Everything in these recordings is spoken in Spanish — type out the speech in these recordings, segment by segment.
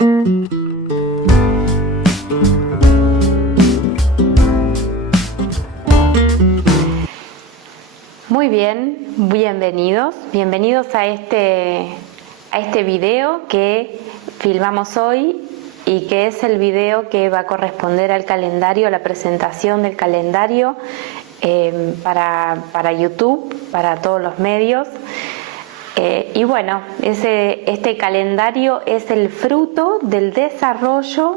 Muy bien, bienvenidos a este video que filmamos hoy y que es el video que va a corresponder al calendario, a la presentación del calendario para YouTube, para todos los medios. Y bueno, este calendario es el fruto del desarrollo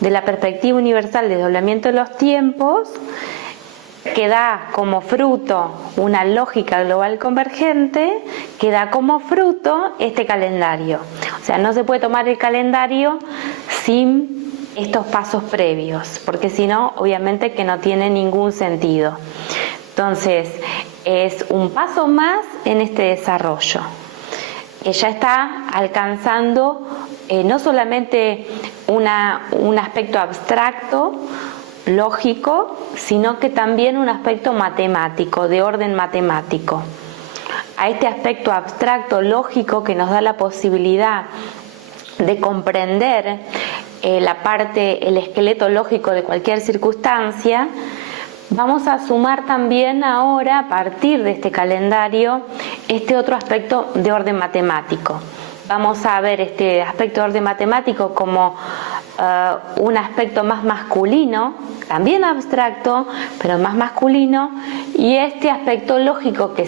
de la perspectiva universal de desdoblamiento de los tiempos, que da como fruto una lógica global convergente, que da como fruto este calendario. O sea, no se puede tomar el calendario sin estos pasos previos, porque si no, obviamente que no tiene ningún sentido. Entonces, es un paso más en este desarrollo. Ya está alcanzando no solamente un aspecto abstracto, lógico, sino que también un aspecto matemático, de orden matemático. A este aspecto abstracto, lógico, que nos da la posibilidad de comprender el esqueleto lógico de cualquier circunstancia, vamos a sumar también ahora, a partir de este calendario, este otro aspecto de orden matemático. Vamos a ver este aspecto de orden matemático como un aspecto más masculino, también abstracto, pero más masculino, y este aspecto lógico que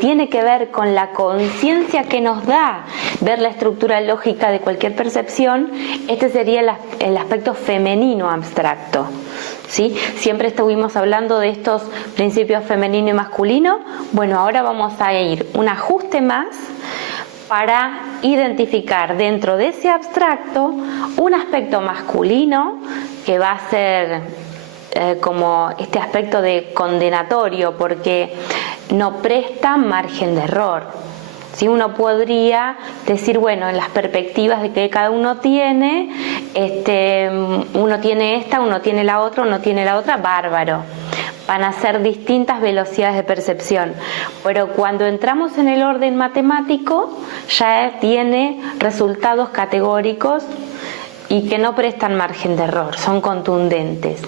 tiene que ver con la conciencia que nos da ver la estructura lógica de cualquier percepción. Este sería el aspecto femenino abstracto. ¿Sí? Siempre estuvimos hablando de estos principios femenino y masculino. Bueno, ahora vamos a ir un ajuste más para identificar dentro de ese abstracto un aspecto masculino que va a ser como este aspecto de condenatorio, porque no presta margen de error. Si uno podría decir, bueno, en las perspectivas de que cada uno tiene, uno tiene esta, uno tiene la otra, bárbaro. Van a ser distintas velocidades de percepción, pero cuando entramos en el orden matemático ya tiene resultados categóricos y que no prestan margen de error, son contundentes.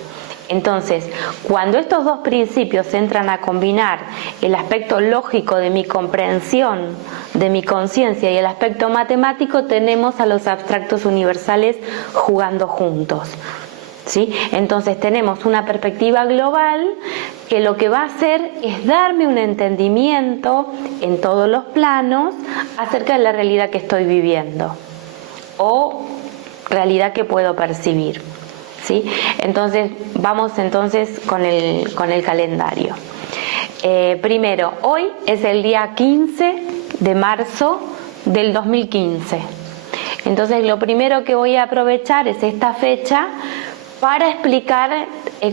Entonces, cuando estos dos principios entran a combinar el aspecto lógico de mi comprensión, de mi conciencia, y el aspecto matemático, tenemos a los abstractos universales jugando juntos. ¿Sí? Entonces tenemos una perspectiva global que lo que va a hacer es darme un entendimiento en todos los planos acerca de la realidad que estoy viviendo o realidad que puedo percibir. ¿Sí? Entonces vamos con el calendario. Primero, hoy es el día 15 de marzo del 2015. Entonces lo primero que voy a aprovechar es esta fecha para explicar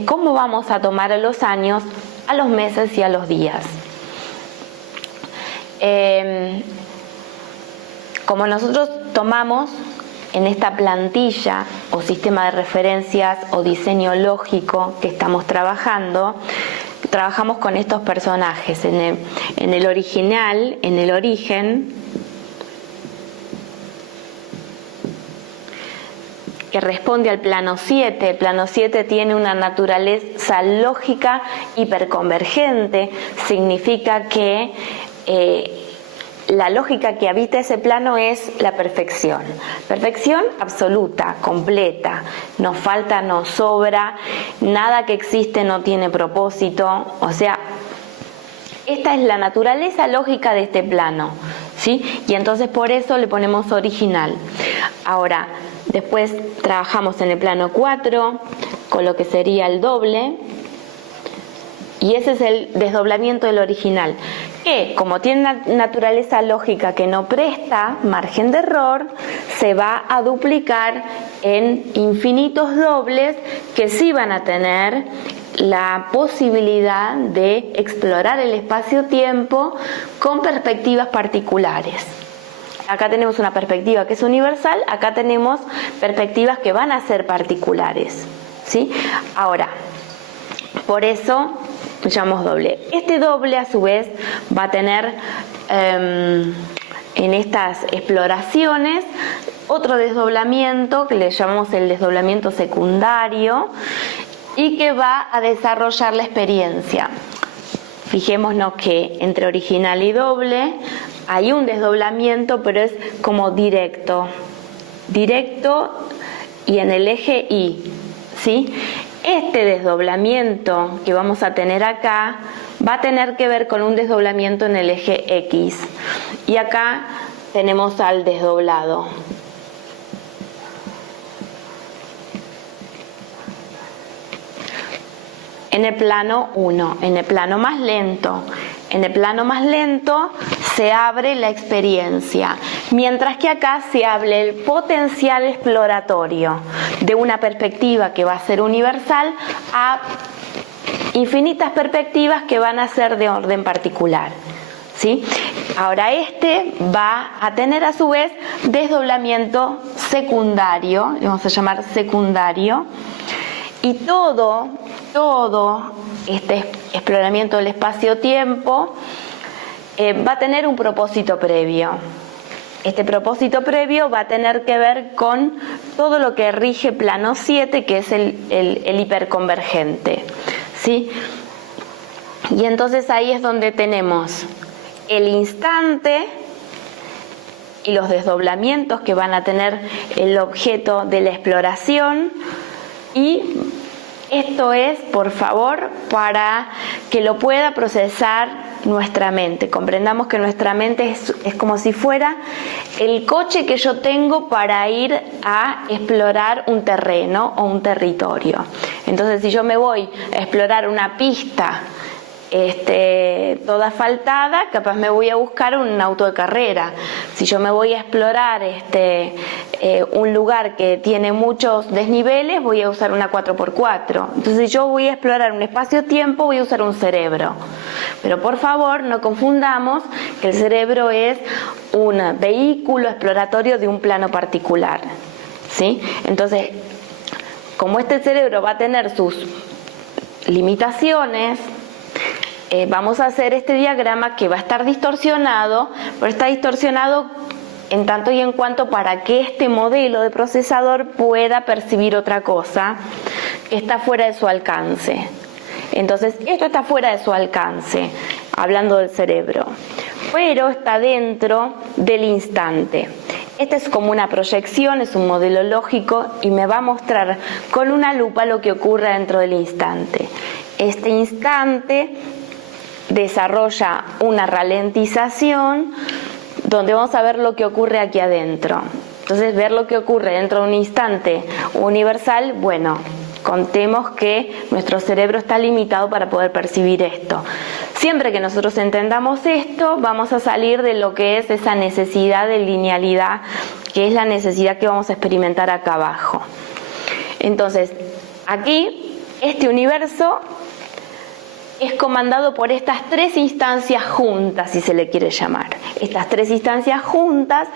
cómo vamos a tomar a los años, a los meses y a los días. Como nosotros tomamos en esta plantilla o sistema de referencias o diseño lógico que estamos trabajamos con estos personajes. En el original, en el origen, que responde al plano 7. El plano 7 tiene una naturaleza lógica hiperconvergente, significa que la lógica que habita ese plano es la perfección. Perfección absoluta, completa. Nos falta, nos sobra, nada que existe no tiene propósito. O sea, esta es la naturaleza lógica de este plano, ¿sí? Y entonces por eso le ponemos original. Ahora, después trabajamos en el plano 4 con lo que sería el doble, y ese es el desdoblamiento del original, que como tiene una naturaleza lógica que no presta margen de error, se va a duplicar en infinitos dobles que sí van a tener la posibilidad de explorar el espacio-tiempo con perspectivas particulares. Acá tenemos una perspectiva que es universal, acá tenemos perspectivas que van a ser particulares, ¿sí? Ahora, por eso llamamos doble. Este doble a su vez va a tener en estas exploraciones otro desdoblamiento que le llamamos el desdoblamiento secundario y que va a desarrollar la experiencia. Fijémonos que entre original y doble hay un desdoblamiento, pero es como directo y en el eje Y, ¿sí? Este desdoblamiento que vamos a tener acá va a tener que ver con un desdoblamiento en el eje X. Y acá tenemos al desdoblado. En el plano 1, en el plano más lento. En el plano más lento se abre la experiencia, mientras que acá se abre el potencial exploratorio de una perspectiva que va a ser universal a infinitas perspectivas que van a ser de orden particular, ¿sí? Ahora este va a tener a su vez desdoblamiento secundario, le vamos a llamar secundario, y todo este exploramiento del espacio-tiempo va a tener un propósito previo. Este propósito previo va a tener que ver con todo lo que rige plano 7, que es el hiperconvergente, ¿sí? Y entonces ahí es donde tenemos el instante y los desdoblamientos que van a tener el objeto de la exploración. Y esto es, por favor, para que lo pueda procesar nuestra mente. Comprendamos que nuestra mente es como si fuera el coche que yo tengo para ir a explorar un terreno o un territorio. Entonces, si yo me voy a explorar una pista toda asfaltada, capaz me voy a buscar un auto de carrera. Si yo me voy a explorar un lugar que tiene muchos desniveles, voy a usar una 4x4. Entonces, si yo voy a explorar un espacio-tiempo, voy a usar un cerebro. Pero por favor, no confundamos que el cerebro es un vehículo exploratorio de un plano particular, ¿sí? Entonces, como este cerebro va a tener sus limitaciones, vamos a hacer este diagrama que va a estar distorsionado, pero está distorsionado en tanto y en cuanto para que este modelo de procesador pueda percibir otra cosa que está fuera de su alcance. Entonces, esto está fuera de su alcance, hablando del cerebro, pero está dentro del instante. Este es como una proyección, es un modelo lógico y me va a mostrar con una lupa lo que ocurre dentro del instante. Este instante desarrolla una ralentización donde vamos a ver lo que ocurre aquí adentro. Entonces, ver lo que ocurre dentro de un instante universal, bueno, contemos que nuestro cerebro está limitado para poder percibir esto. Siempre que nosotros entendamos esto, vamos a salir de lo que es esa necesidad de linealidad, que es la necesidad que vamos a experimentar acá abajo. Entonces, aquí, este universo es comandado por estas tres instancias juntas, si se le quiere llamar. Estas tres instancias juntas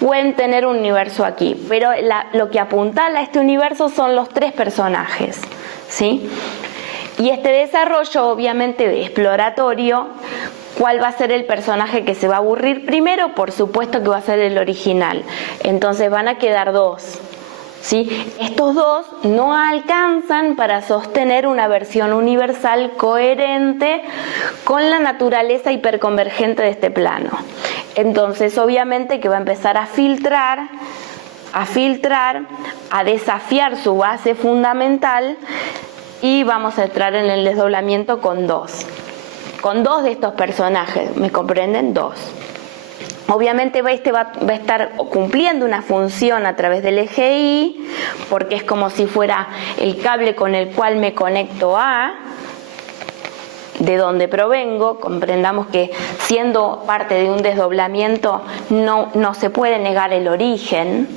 pueden tener un universo aquí, pero lo que apuntala a este universo son los tres personajes, ¿sí? Y este desarrollo, obviamente, exploratorio, ¿cuál va a ser el personaje que se va a aburrir primero? Por supuesto que va a ser el original. Entonces van a quedar dos, ¿sí? Estos dos no alcanzan para sostener una versión universal coherente con la naturaleza hiperconvergente de este plano. Entonces, obviamente que va a empezar a filtrar, a desafiar su base fundamental y vamos a entrar en el desdoblamiento con dos de estos personajes, ¿me comprenden? Dos. Obviamente este va a estar cumpliendo una función a través del eje Y, porque es como si fuera el cable con el cual me conecto a de donde provengo. Comprendamos que siendo parte de un desdoblamiento no se puede negar el origen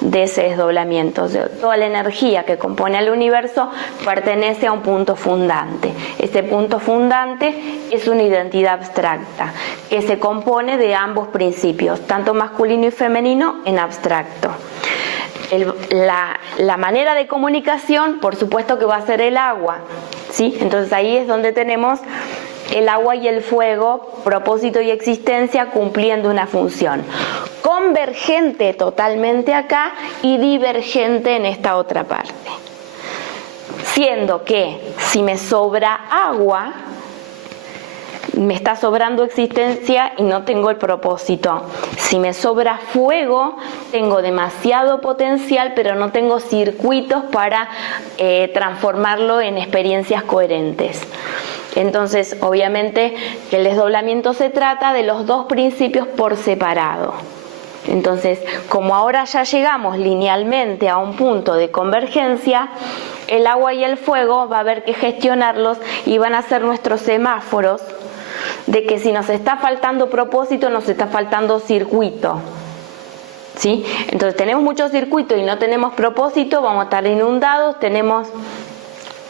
de ese desdoblamiento. O sea, toda la energía que compone al universo pertenece a un punto fundante. Ese punto fundante es una identidad abstracta que se compone de ambos principios, tanto masculino y femenino en abstracto. La manera de comunicación, por supuesto que va a ser el agua, ¿sí? Entonces ahí es donde tenemos el agua y el fuego, propósito y existencia cumpliendo una función. convergente totalmente acá y divergente en esta otra parte. Siendo que si me sobra agua, me está sobrando existencia y no tengo el propósito. Si me sobra fuego, tengo demasiado potencial, pero no tengo circuitos para transformarlo en experiencias coherentes. Entonces, obviamente, que el desdoblamiento se trata de los dos principios por separado. Entonces, como ahora ya llegamos linealmente a un punto de convergencia, el agua y el fuego va a haber que gestionarlos y van a ser nuestros semáforos de que si nos está faltando propósito, nos está faltando circuito. ¿Sí? Entonces tenemos mucho circuito y no tenemos propósito, vamos a estar inundados, tenemos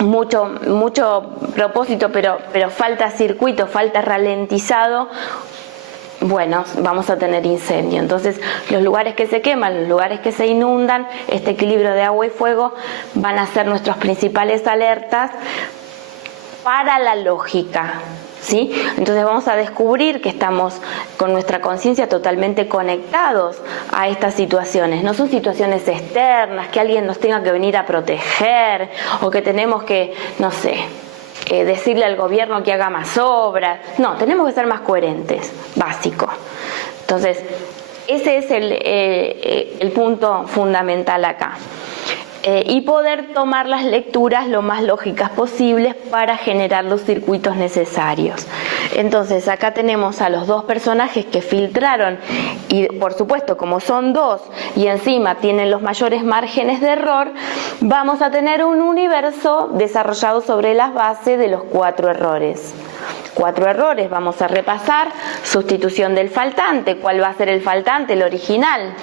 mucho propósito, pero falta circuito, falta ralentizado. Bueno, vamos a tener incendio. Entonces, los lugares que se queman, los lugares que se inundan, este equilibrio de agua y fuego van a ser nuestras principales alertas para la lógica. ¿Sí? Entonces vamos a descubrir que estamos con nuestra conciencia totalmente conectados a estas situaciones. No son situaciones externas, que alguien nos tenga que venir a proteger o que tenemos que, no sé, decirle al gobierno que haga más obras. No, tenemos que ser más coherentes, básico. Entonces, ese es el punto fundamental acá. Y poder tomar las lecturas lo más lógicas posibles para generar los circuitos necesarios. Entonces acá tenemos a los dos personajes que filtraron y por supuesto como son dos y encima tienen los mayores márgenes de error, vamos a tener un universo desarrollado sobre las bases de los 4 errores. 4 errores, vamos a repasar: sustitución del faltante. ¿Cuál va a ser el faltante? El original.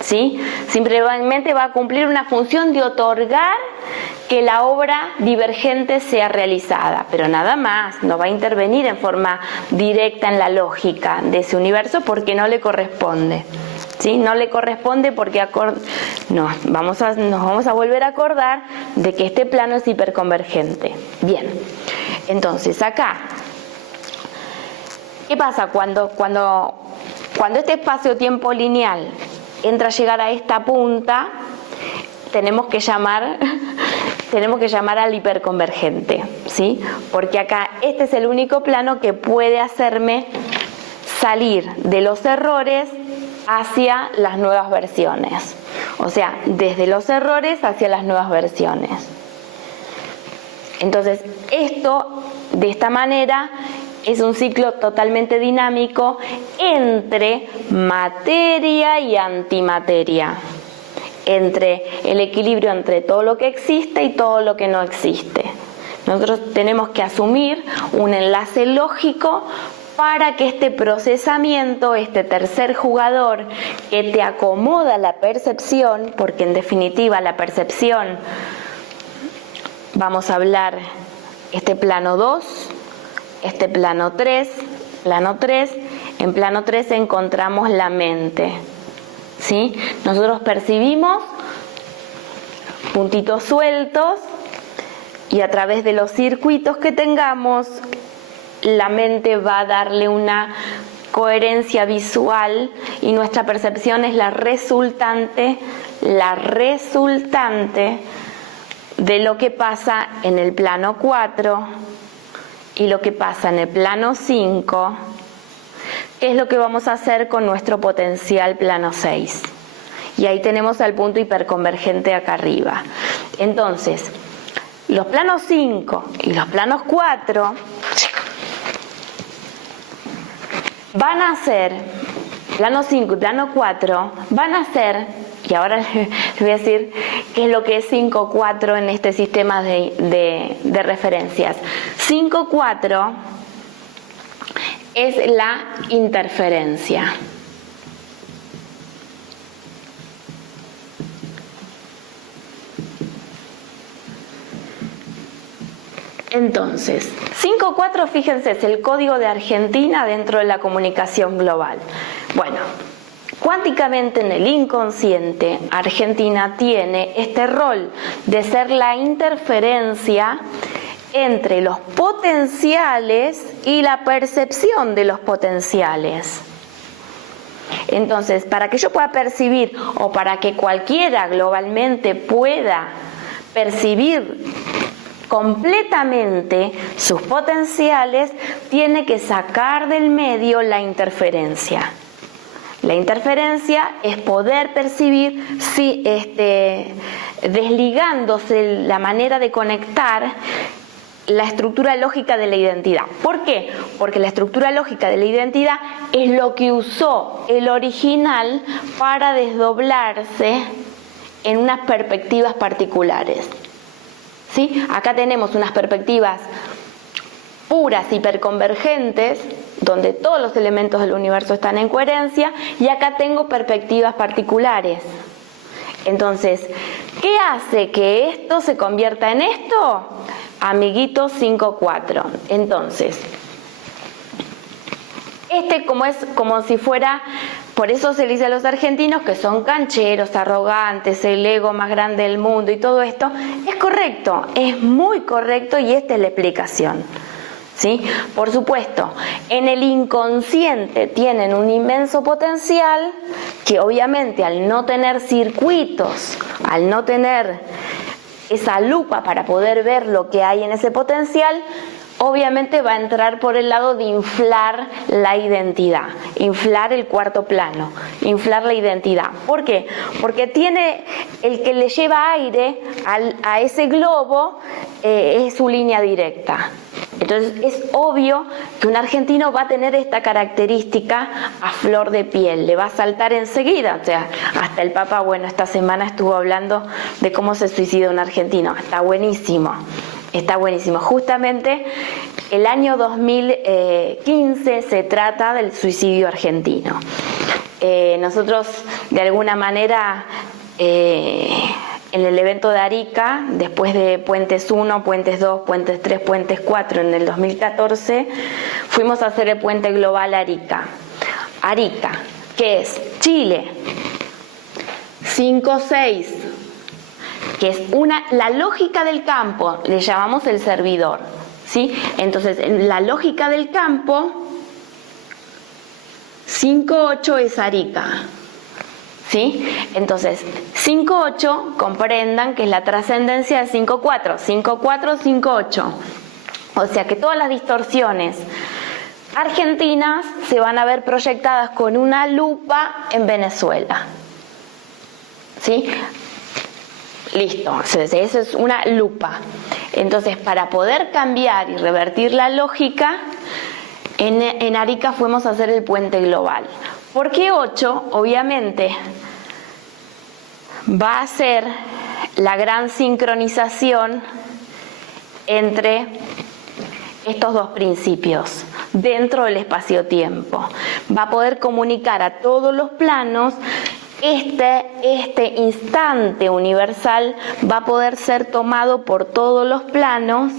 ¿Sí? Simplemente va a cumplir una función de otorgar que la obra divergente sea realizada, pero nada más, no va a intervenir en forma directa en la lógica de ese universo porque no le corresponde. ¿Sí? No le corresponde porque nos vamos a volver a acordar de que este plano es hiperconvergente. Bien, entonces acá, ¿qué pasa cuando este espacio-tiempo lineal entra a llegar a esta punta? Tenemos que llamar al hiperconvergente, ¿sí? Porque acá este es el único plano que puede hacerme salir de los errores hacia las nuevas versiones. O sea, desde los errores hacia las nuevas versiones. Entonces, esto, de esta manera, es un ciclo totalmente dinámico entre materia y antimateria, entre el equilibrio entre todo lo que existe y todo lo que no existe. Nosotros tenemos que asumir un enlace lógico para que este procesamiento, este tercer jugador que te acomoda la percepción, porque en definitiva la percepción, vamos a hablar este plano 2, este plano 3, en plano 3 encontramos la mente, ¿sí? Nosotros percibimos puntitos sueltos y a través de los circuitos que tengamos, la mente va a darle una coherencia visual y nuestra percepción es la resultante de lo que pasa en el plano 4 y lo que pasa en el plano 5, que es lo que vamos a hacer con nuestro potencial plano 6. Y ahí tenemos al punto hiperconvergente acá arriba. Entonces, los planos 5 y los planos 4 van a ser, plano 5 y plano 4, van a ser, y ahora les voy a decir qué es lo que es 5-4 en este sistema de referencias. 5-4 es la interferencia. Entonces, 5-4, fíjense, es el código de Argentina dentro de la comunicación global. Bueno, cuánticamente en el inconsciente, Argentina tiene este rol de ser la interferencia entre los potenciales y la percepción de los potenciales. Entonces, para que yo pueda percibir o para que cualquiera globalmente pueda percibir completamente sus potenciales, tiene que sacar del medio la interferencia. La interferencia es poder percibir si desligándose la manera de conectar la estructura lógica de la identidad. ¿Por qué? Porque la estructura lógica de la identidad es lo que usó el original para desdoblarse en unas perspectivas particulares. ¿Sí? Acá tenemos unas perspectivas puras, hiperconvergentes, donde todos los elementos del universo están en coherencia, y acá tengo perspectivas particulares. Entonces, ¿qué hace que esto se convierta en esto? Amiguito 5-4. Entonces, como si fuera, por eso se le dice a los argentinos que son cancheros, arrogantes, el ego más grande del mundo y todo esto. Es correcto, es muy correcto, y esta es la explicación. ¿Sí? Por supuesto, en el inconsciente tienen un inmenso potencial que obviamente al no tener circuitos, al no tener esa lupa para poder ver lo que hay en ese potencial, obviamente va a entrar por el lado de inflar la identidad, inflar el cuarto plano, inflar la identidad. ¿Por qué? Porque tiene el que le lleva aire a ese globo, es su línea directa. Entonces es obvio que un argentino va a tener esta característica a flor de piel, le va a saltar enseguida. O sea, hasta el Papa, bueno, esta semana estuvo hablando de cómo se suicida un argentino. Está buenísimo, está buenísimo. Justamente el año 2015 se trata del suicidio argentino. Nosotros de alguna manera en el evento de Arica, después de Puentes 1, Puentes 2, Puentes 3, Puentes 4 en el 2014, fuimos a hacer el puente global Arica. Arica, que es Chile, 5-6, que es la lógica del campo, le llamamos el servidor, ¿sí? Entonces, en la lógica del campo, 5-8 es Arica. ¿Sí? Entonces, 5-8, comprendan que es la trascendencia de 5-4, 5-4, 5-8. O sea que todas las distorsiones argentinas se van a ver proyectadas con una lupa en Venezuela. ¿Sí? Listo, eso es una lupa. Entonces, para poder cambiar y revertir la lógica, en Arica fuimos a hacer el puente global. ¿Por qué 8? Obviamente va a ser la gran sincronización entre estos dos principios dentro del espacio-tiempo. Va a poder comunicar a todos los planos. Este instante universal va a poder ser tomado por todos los planos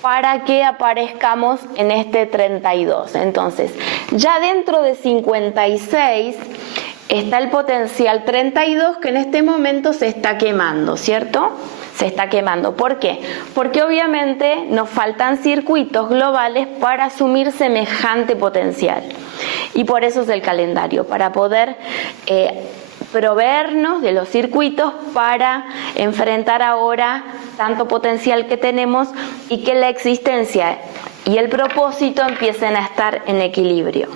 para que aparezcamos en este 32. Entonces, ya dentro de 56 está el potencial 32 que en este momento se está quemando, ¿cierto? Se está quemando. ¿Por qué? Porque obviamente nos faltan circuitos globales para asumir semejante potencial. Y por eso es el calendario, para poder proveernos de los circuitos para enfrentar ahora tanto potencial que tenemos y que la existencia y el propósito empiecen a estar en equilibrio.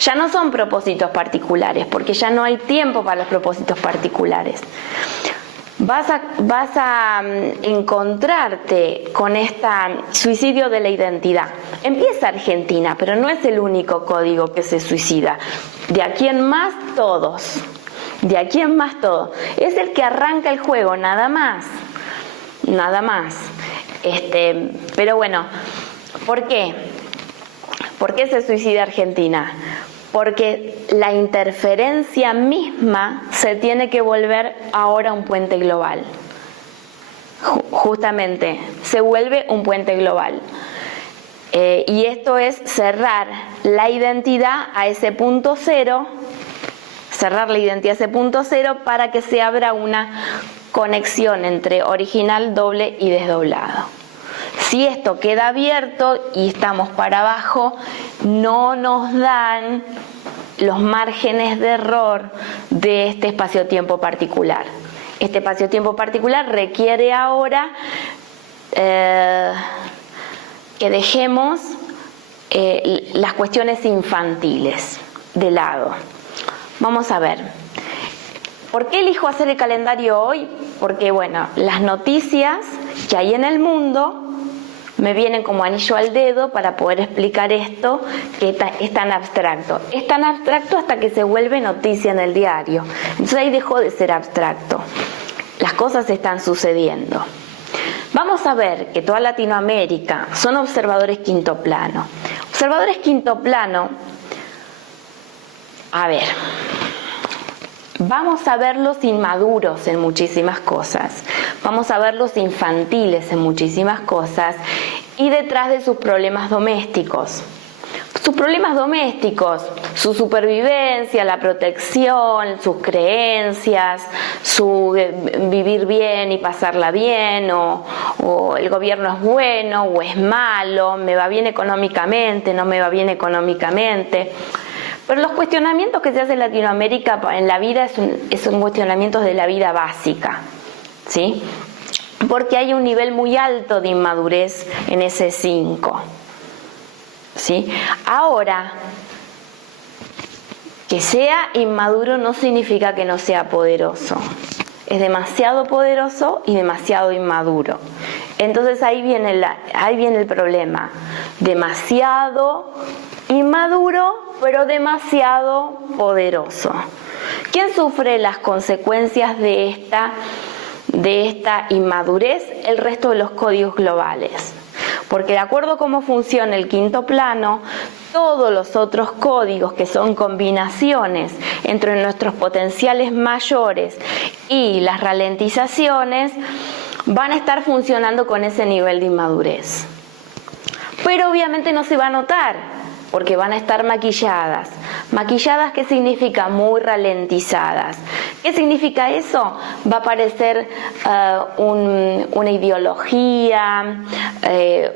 Ya no son propósitos particulares, porque ya no hay tiempo para los propósitos particulares. Vas a encontrarte con este suicidio de la identidad. Empieza Argentina, pero no es el único código que se suicida. De aquí en más, todos. De aquí en más, todos. Es el que arranca el juego, nada más. Nada más. Pero bueno, ¿por qué? ¿Por qué se suicida Argentina? Porque la interferencia misma se tiene que volver ahora un puente global. Justamente, se vuelve un puente global. Y esto es cerrar la identidad a ese punto cero, cerrar la identidad a ese punto cero para que se abra una conexión entre original, doble y desdoblado. Si esto queda abierto y estamos para abajo, no nos dan los márgenes de error de este espacio-tiempo particular. Este espacio-tiempo particular requiere ahora que dejemos las cuestiones infantiles de lado. Vamos a ver. ¿Por qué elijo hacer el calendario hoy? Porque, bueno, las noticias que hay en el mundo me vienen como anillo al dedo para poder explicar esto que es tan abstracto. Es tan abstracto hasta que se vuelve noticia en el diario. Entonces ahí dejó de ser abstracto. Las cosas están sucediendo. Vamos a ver que toda Latinoamérica son observadores quinto plano. Observadores quinto plano, a ver, vamos a verlos inmaduros en muchísimas cosas, vamos a verlos infantiles en muchísimas cosas y detrás de sus problemas domésticos. Sus problemas domésticos, su supervivencia, la protección, sus creencias, su vivir bien y pasarla bien, o el gobierno es bueno o es malo, me va bien económicamente, no me va bien económicamente. Pero los cuestionamientos que se hacen en Latinoamérica en la vida son cuestionamientos de la vida básica, ¿sí? Porque hay un nivel muy alto de inmadurez en ese 5. ¿Sí? Ahora, que sea inmaduro no significa que no sea poderoso. Es demasiado poderoso y demasiado inmaduro. Entonces ahí viene el problema. Demasiado inmaduro, pero demasiado poderoso. ¿Quién sufre las consecuencias de esta inmadurez? El resto de los códigos globales. Porque de acuerdo a cómo funciona el quinto plano, todos los otros códigos que son combinaciones entre nuestros potenciales mayores y las ralentizaciones van a estar funcionando con ese nivel de inmadurez. Pero obviamente no se va a notar porque van a estar maquilladas. ¿Maquilladas qué significa? Muy ralentizadas. ¿Qué significa eso? Va a aparecer una ideología,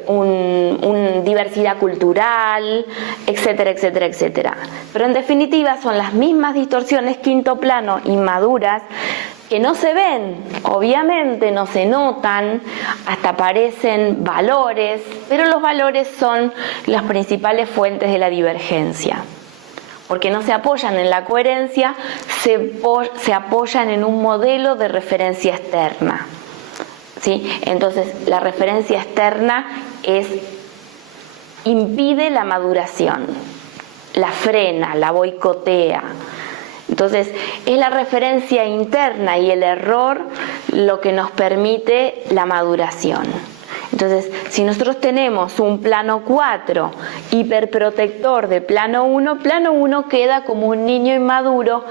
una diversidad cultural, etcétera, etcétera, etcétera. Pero en definitiva son las mismas distorsiones quinto plano inmaduras que no se ven, obviamente no se notan, hasta aparecen valores, pero los valores son las principales fuentes de la divergencia. Porque no se apoyan en la coherencia, se apoyan en un modelo de referencia externa. ¿Sí? Entonces, la referencia externa impide la maduración, la frena, la boicotea. Entonces, es la referencia interna y el error lo que nos permite la maduración. Entonces, si nosotros tenemos un plano 4 hiperprotector de plano 1 queda como un niño inmaduro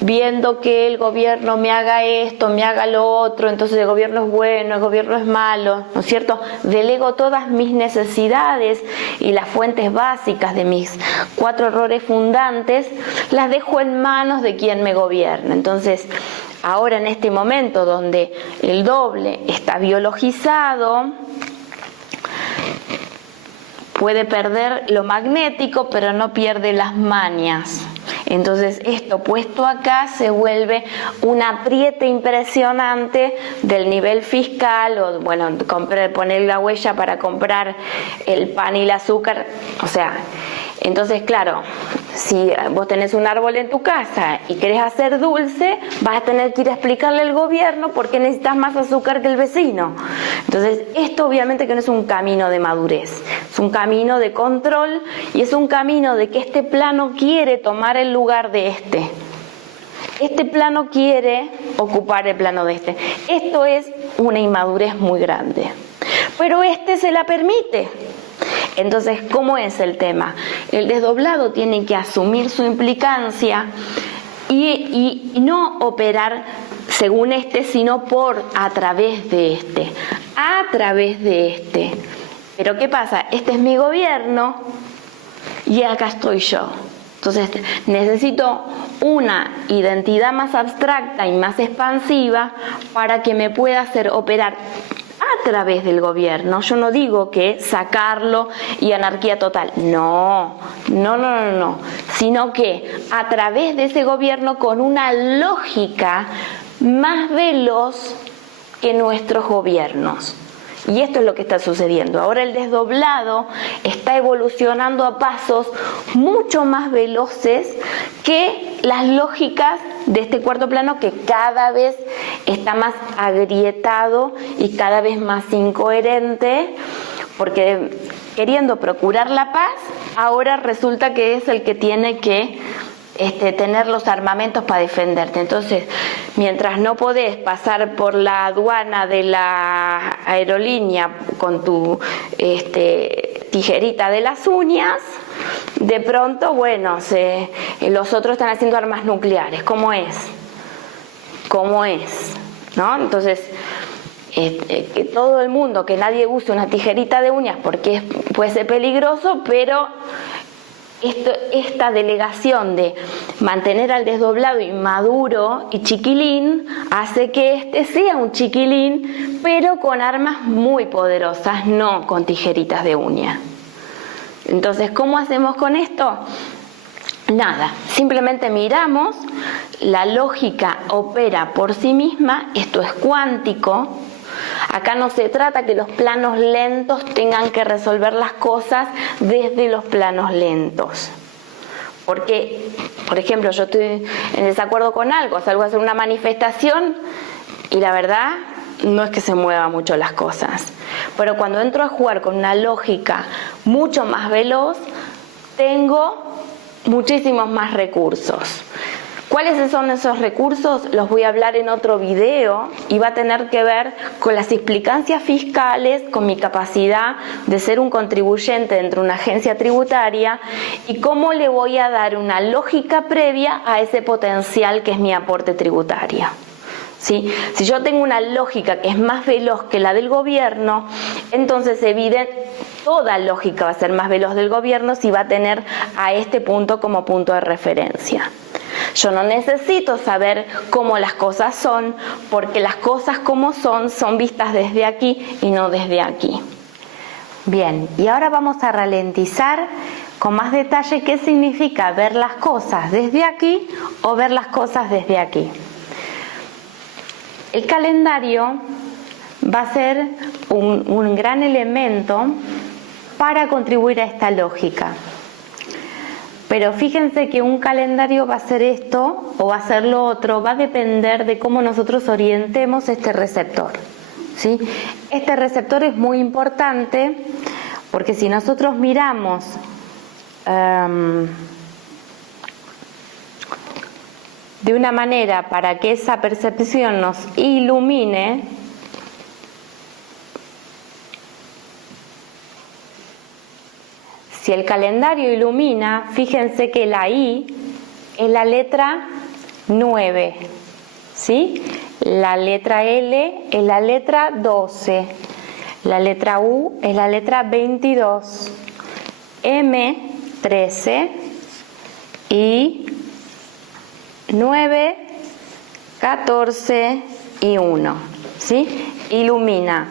viendo que el gobierno me haga esto, me haga lo otro, entonces el gobierno es bueno, el gobierno es malo, ¿no es cierto? Delego todas mis necesidades y las fuentes básicas de mis 4 errores fundantes, las dejo en manos de quien me gobierna. Entonces, ahora en este momento donde el doble está biologizado, puede perder lo magnético, pero no pierde las mañas. Entonces esto puesto acá se vuelve un apriete impresionante del nivel fiscal, o bueno, poner la huella para comprar el pan y el azúcar, o sea, entonces claro, si vos tenés un árbol en tu casa y querés hacer dulce, vas a tener que ir a explicarle al gobierno por qué necesitas más azúcar que el vecino. Entonces esto obviamente que no es un camino de madurez, es un camino de control y es un camino de que este plano quiere tomar el lugar de este. Este plano quiere ocupar el plano de este. Esto es una inmadurez muy grande. Pero este se la permite. Entonces, ¿cómo es el tema? El desdoblado tiene que asumir su implicancia y no operar según este, sino a través de este. A través de este. Pero ¿qué pasa? Este es mi gobierno y acá estoy yo. Entonces necesito una identidad más abstracta y más expansiva para que me pueda hacer operar a través del gobierno. Yo no digo que sacarlo y anarquía total, no, sino que a través de ese gobierno con una lógica más veloz que nuestros gobiernos. Y esto es lo que está sucediendo. Ahora el desdoblado está evolucionando a pasos mucho más veloces que las lógicas de este cuarto plano, que cada vez está más agrietado y cada vez más incoherente, porque queriendo procurar la paz, ahora resulta que es el que tiene que tener los armamentos para defenderte. Entonces, mientras no podés pasar por la aduana de la aerolínea con tu tijerita de las uñas, de pronto, bueno, los otros están haciendo armas nucleares. ¿Cómo es? ¿No? Entonces, que todo el mundo, que nadie use una tijerita de uñas porque puede ser peligroso, pero esta delegación de mantener al desdoblado inmaduro y chiquilín hace que sea un chiquilín, pero con armas muy poderosas, no con tijeritas de uña. Entonces, ¿cómo hacemos con esto? Nada, simplemente miramos, la lógica opera por sí misma, esto es cuántico. Acá no se trata que los planos lentos tengan que resolver las cosas desde los planos lentos. Porque, por ejemplo, yo estoy en desacuerdo con algo, salgo a hacer una manifestación y la verdad no es que se muevan mucho las cosas. Pero cuando entro a jugar con una lógica mucho más veloz, tengo muchísimos más recursos. ¿Cuáles son esos recursos? Los voy a hablar en otro video y va a tener que ver con las implicancias fiscales, con mi capacidad de ser un contribuyente dentro de una agencia tributaria y cómo le voy a dar una lógica previa a ese potencial que es mi aporte tributario. ¿Sí? Si yo tengo una lógica que es más veloz que la del gobierno, entonces toda lógica va a ser más veloz del gobierno si va a tener a este punto como punto de referencia. Yo no necesito saber cómo las cosas son, porque las cosas como son vistas desde aquí y no desde aquí. Bien, y ahora vamos a ralentizar con más detalle qué significa ver las cosas desde aquí o ver las cosas desde aquí. El calendario va a ser un gran elemento para contribuir a esta lógica. Pero fíjense que un calendario va a ser esto o va a ser lo otro, va a depender de cómo nosotros orientemos este receptor. ¿Sí? Este receptor es muy importante porque si nosotros miramos de una manera para que esa percepción nos ilumine, si el calendario ilumina, fíjense que la I es la letra 9, ¿sí? La letra L es la letra 12, la letra U es la letra 22, M 13 y 9, 14 y 1, ¿sí? Ilumina.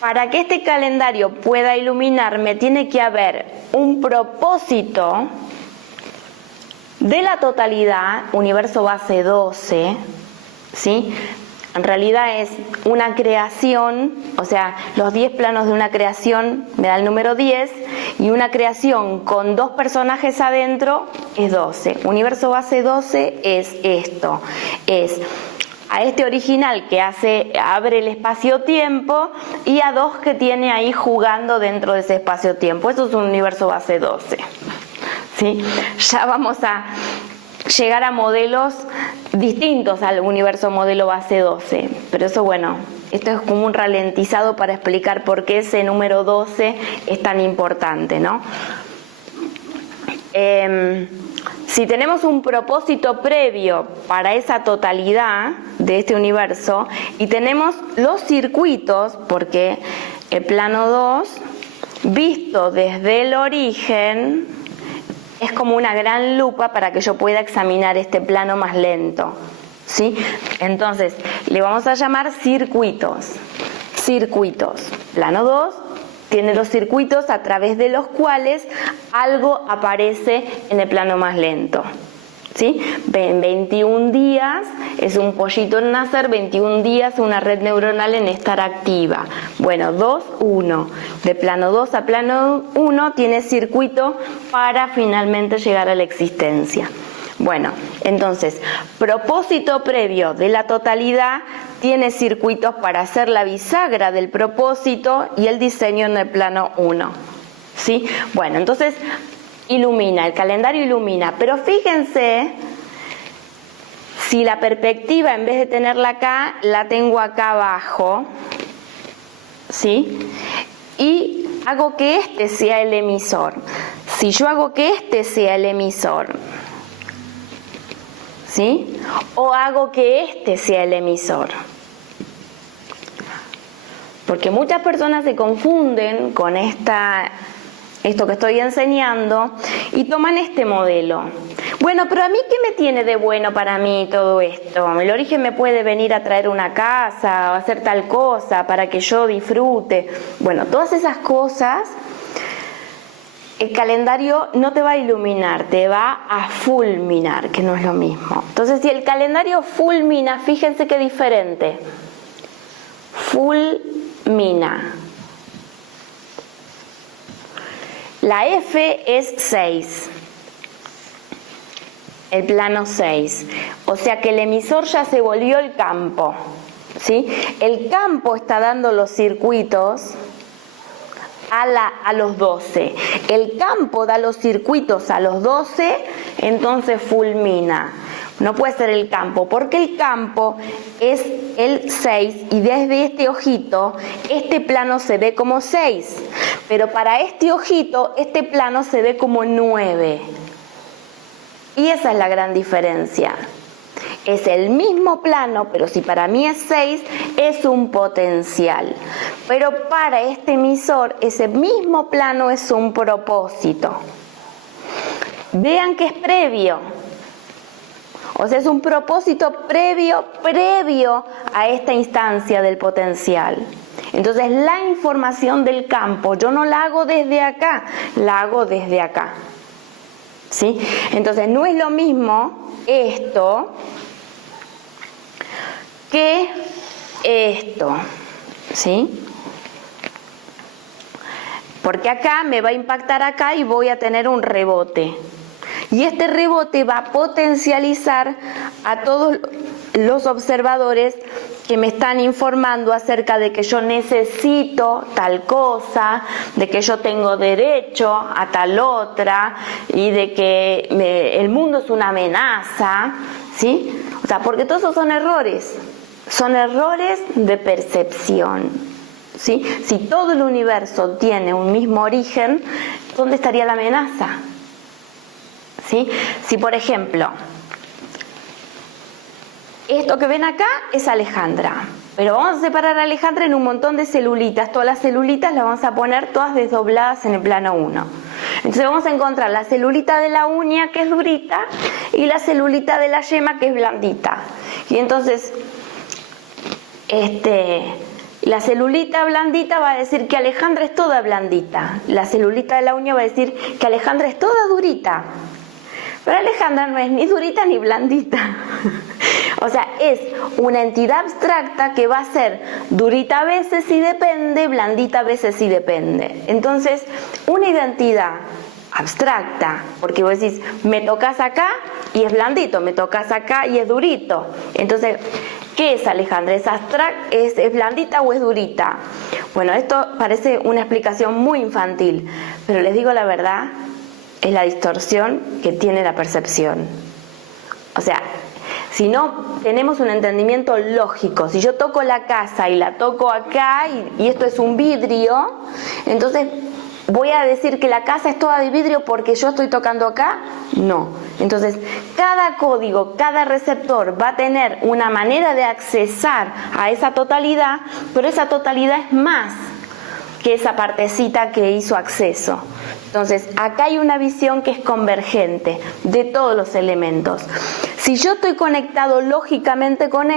Para que este calendario pueda iluminarme, tiene que haber un propósito de la totalidad, universo base 12, ¿sí? En realidad es una creación, o sea, los 10 planos de una creación me da el número 10, y una creación con 2 personajes adentro es 12. Universo base 12 es esto, es a este original que abre el espacio-tiempo y a 2 que tiene ahí jugando dentro de ese espacio-tiempo. Eso es un universo base 12. ¿Sí? Ya vamos a llegar a modelos distintos al universo modelo base 12, pero eso, bueno, esto es como un ralentizado para explicar por qué ese número 12 es tan importante, ¿no? Si tenemos un propósito previo para esa totalidad de este universo y tenemos los circuitos, porque el plano 2, visto desde el origen, es como una gran lupa para que yo pueda examinar este plano más lento, ¿sí? Entonces, le vamos a llamar circuitos. Circuitos. Plano 2 tiene los circuitos a través de los cuales algo aparece en el plano más lento. ¿Sí? En 21 días es un pollito en nacer, 21 días una red neuronal en estar activa. Bueno, 2, 1. De plano 2 a plano 1 tiene circuito para finalmente llegar a la existencia. Bueno, entonces, propósito previo de la totalidad tiene circuitos para hacer la bisagra del propósito y el diseño en el plano 1. ¿Sí? Bueno, entonces ilumina, el calendario ilumina, pero fíjense si la perspectiva en vez de tenerla acá, la tengo acá abajo, ¿sí? Y hago que este sea el emisor. Si yo hago que este sea el emisor, ¿sí? O hago que este sea el emisor. Porque muchas personas se confunden con esto que estoy enseñando y toman este modelo. Bueno, pero a mí, ¿qué me tiene de bueno para mí todo esto? El origen me puede venir a traer una casa o hacer tal cosa para que yo disfrute. Bueno, todas esas cosas, el calendario no te va a iluminar, te va a fulminar, que no es lo mismo. Entonces, si el calendario fulmina, fíjense qué diferente. Fulmina. La F es 6, el plano 6, o sea que el emisor ya se volvió el campo, ¿sí? El campo está dando los circuitos a los 12, el campo da los circuitos a los 12, entonces fulmina. No puede ser el campo, porque el campo es el 6 y desde este ojito, este plano se ve como 6. Pero para este ojito, este plano se ve como 9. Y esa es la gran diferencia. Es el mismo plano, pero si para mí es 6, es un potencial. Pero para este emisor, ese mismo plano es un propósito. Vean que es previo. O sea, es un propósito previo a esta instancia del potencial. Entonces, la información del campo, yo no la hago desde acá, la hago desde acá. ¿Sí? Entonces, no es lo mismo esto que esto. ¿Sí? Porque acá me va a impactar acá y voy a tener un rebote. Y este rebote va a potencializar a todos los observadores que me están informando acerca de que yo necesito tal cosa, de que yo tengo derecho a tal otra y de que el mundo es una amenaza, ¿sí? O sea, porque todos esos son errores de percepción, ¿sí? Si todo el universo tiene un mismo origen, ¿dónde estaría la amenaza? ¿Sí? Si por ejemplo, esto que ven acá es Alejandra, pero vamos a separar a Alejandra en un montón de celulitas, todas las celulitas las vamos a poner todas desdobladas en el plano 1. Entonces vamos a encontrar la celulita de la uña que es durita y la celulita de la yema que es blandita. Y entonces, la celulita blandita va a decir que Alejandra es toda blandita, la celulita de la uña va a decir que Alejandra es toda durita. Pero Alejandra no es ni durita ni blandita. O sea, es una entidad abstracta que va a ser durita a veces si depende, blandita a veces si depende. Entonces, una identidad abstracta, porque vos decís, me tocas acá y es blandito, me tocas acá y es durito. Entonces, ¿qué es Alejandra? ¿Es blandita o es durita? Bueno, esto parece una explicación muy infantil, pero les digo la verdad, es la distorsión que tiene la percepción. O sea, si no tenemos un entendimiento lógico, si yo toco la casa y la toco acá y esto es un vidrio, entonces ¿voy a decir que la casa es toda de vidrio porque yo estoy tocando acá? No. Entonces, cada código, cada receptor va a tener una manera de accesar a esa totalidad, pero esa totalidad es más que esa partecita que hizo acceso. Entonces, acá hay una visión que es convergente de todos los elementos. Si yo estoy conectado lógicamente con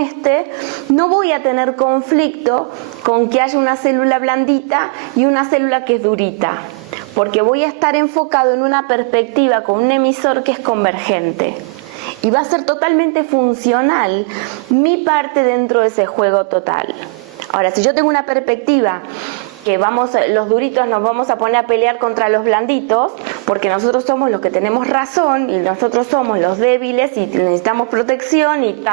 no voy a tener conflicto con que haya una célula blandita y una célula que es durita, porque voy a estar enfocado en una perspectiva con un emisor que es convergente. Y va a ser totalmente funcional mi parte dentro de ese juego total. Ahora, si yo tengo una perspectiva que los duritos nos vamos a poner a pelear contra los blanditos, porque nosotros somos los que tenemos razón y nosotros somos los débiles y necesitamos protección y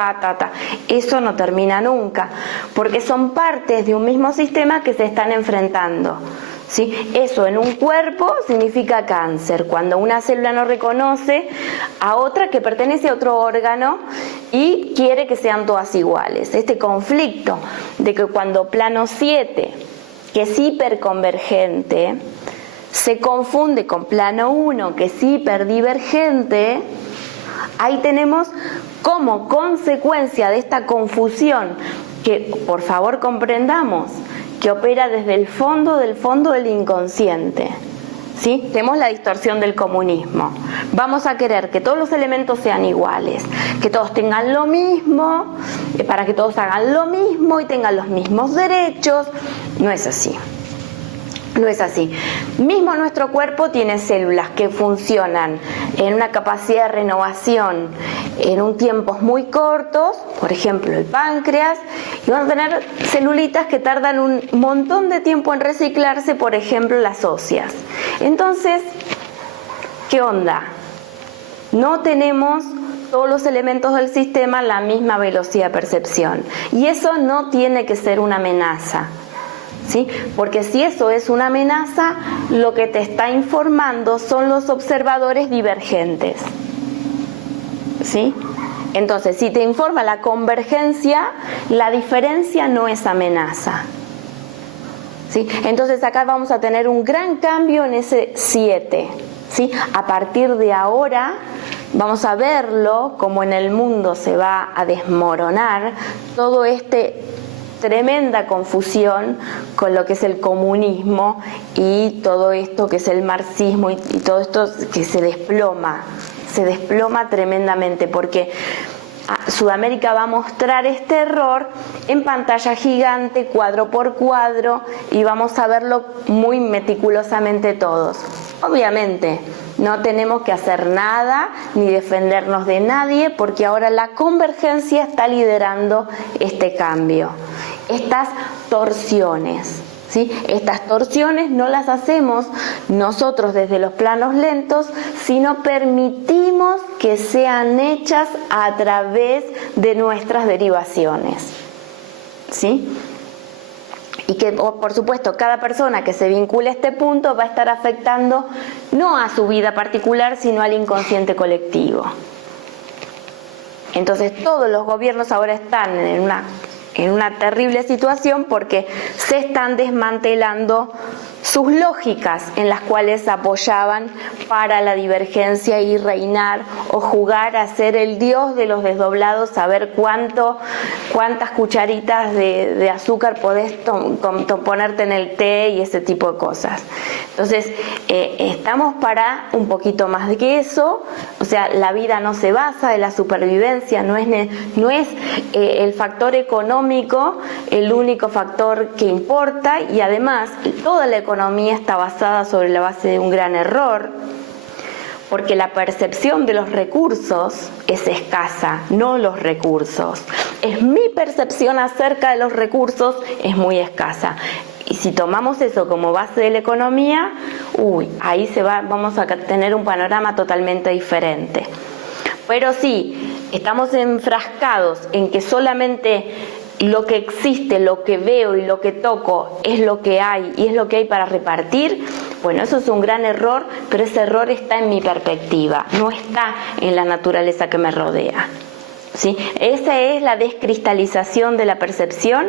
eso no termina nunca, porque son partes de un mismo sistema que se están enfrentando. ¿Sí? Eso en un cuerpo significa cáncer, cuando una célula no reconoce a otra que pertenece a otro órgano y quiere que sean todas iguales. Este conflicto de que cuando plano 7, que es hiperconvergente, se confunde con plano 1, que es hiperdivergente, ahí tenemos como consecuencia de esta confusión, que por favor comprendamos, que opera desde el fondo del inconsciente. ¿Sí? Tenemos la distorsión del comunismo. Vamos a querer que todos los elementos sean iguales, que todos tengan lo mismo, para que todos hagan lo mismo y tengan los mismos derechos. No es así. No es así. Mismo nuestro cuerpo tiene células que funcionan en una capacidad de renovación en un tiempos muy cortos, por ejemplo el páncreas, y van a tener celulitas que tardan un montón de tiempo en reciclarse, por ejemplo las óseas. Entonces, ¿qué onda? No tenemos todos los elementos del sistema a la misma velocidad de percepción, y eso no tiene que ser una amenaza. ¿Sí? Porque si eso es una amenaza, lo que te está informando son los observadores divergentes. ¿Sí? Entonces, si te informa la convergencia, la diferencia no es amenaza. ¿Sí? Entonces acá vamos a tener un gran cambio en ese 7. ¿Sí? A partir de ahora vamos a verlo como en el mundo se va a desmoronar todo tremenda confusión con lo que es el comunismo y todo esto que es el marxismo y todo esto que se desploma tremendamente, porque Sudamérica va a mostrar este error en pantalla gigante, cuadro por cuadro, y vamos a verlo muy meticulosamente todos. Obviamente no tenemos que hacer nada ni defendernos de nadie, porque ahora la convergencia está liderando este cambio. Estas torsiones, ¿sí? Estas torsiones no las hacemos nosotros desde los planos lentos, sino permitimos que sean hechas a través de nuestras derivaciones, ¿sí? Y que, por supuesto, cada persona que se vincule a este punto va a estar afectando no a su vida particular, sino al inconsciente colectivo. Entonces, todos los gobiernos ahora están en una terrible situación porque se están desmantelando sus lógicas en las cuales apoyaban para la divergencia y reinar o jugar a ser el dios de los desdoblados, saber cuántas cucharitas de azúcar podés ponerte en el té y ese tipo de cosas. Entonces, estamos para un poquito más de que eso. O sea, la vida no se basa en la supervivencia, no es el factor económico el único factor que importa, y además toda la economía está basada sobre la base de un gran error, porque la percepción de los recursos es escasa, no los recursos. Es mi percepción acerca de los recursos, es muy escasa. Y si tomamos eso como base de la economía, ahí vamos a tener un panorama totalmente diferente. Pero sí, estamos enfrascados en que solamente lo que existe, lo que veo y lo que toco es lo que hay y es lo que hay para repartir. Bueno, eso es un gran error, pero ese error está en mi perspectiva, no está en la naturaleza que me rodea. ¿Sí? Esa es la descristalización de la percepción,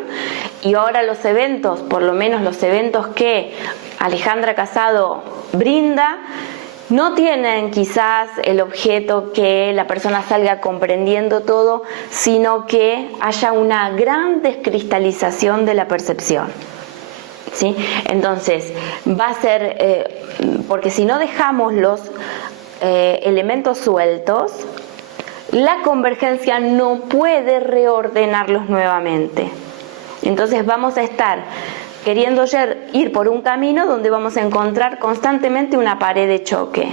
y ahora los eventos, por lo menos los eventos que Alejandra Casado brinda, no tienen quizás el objeto que la persona salga comprendiendo todo, sino que haya una gran descristalización de la percepción. ¿Sí? Entonces, va a ser, porque si no dejamos los elementos sueltos, la convergencia no puede reordenarlos nuevamente. Entonces vamos a estar queriendo ir por un camino donde vamos a encontrar constantemente una pared de choque.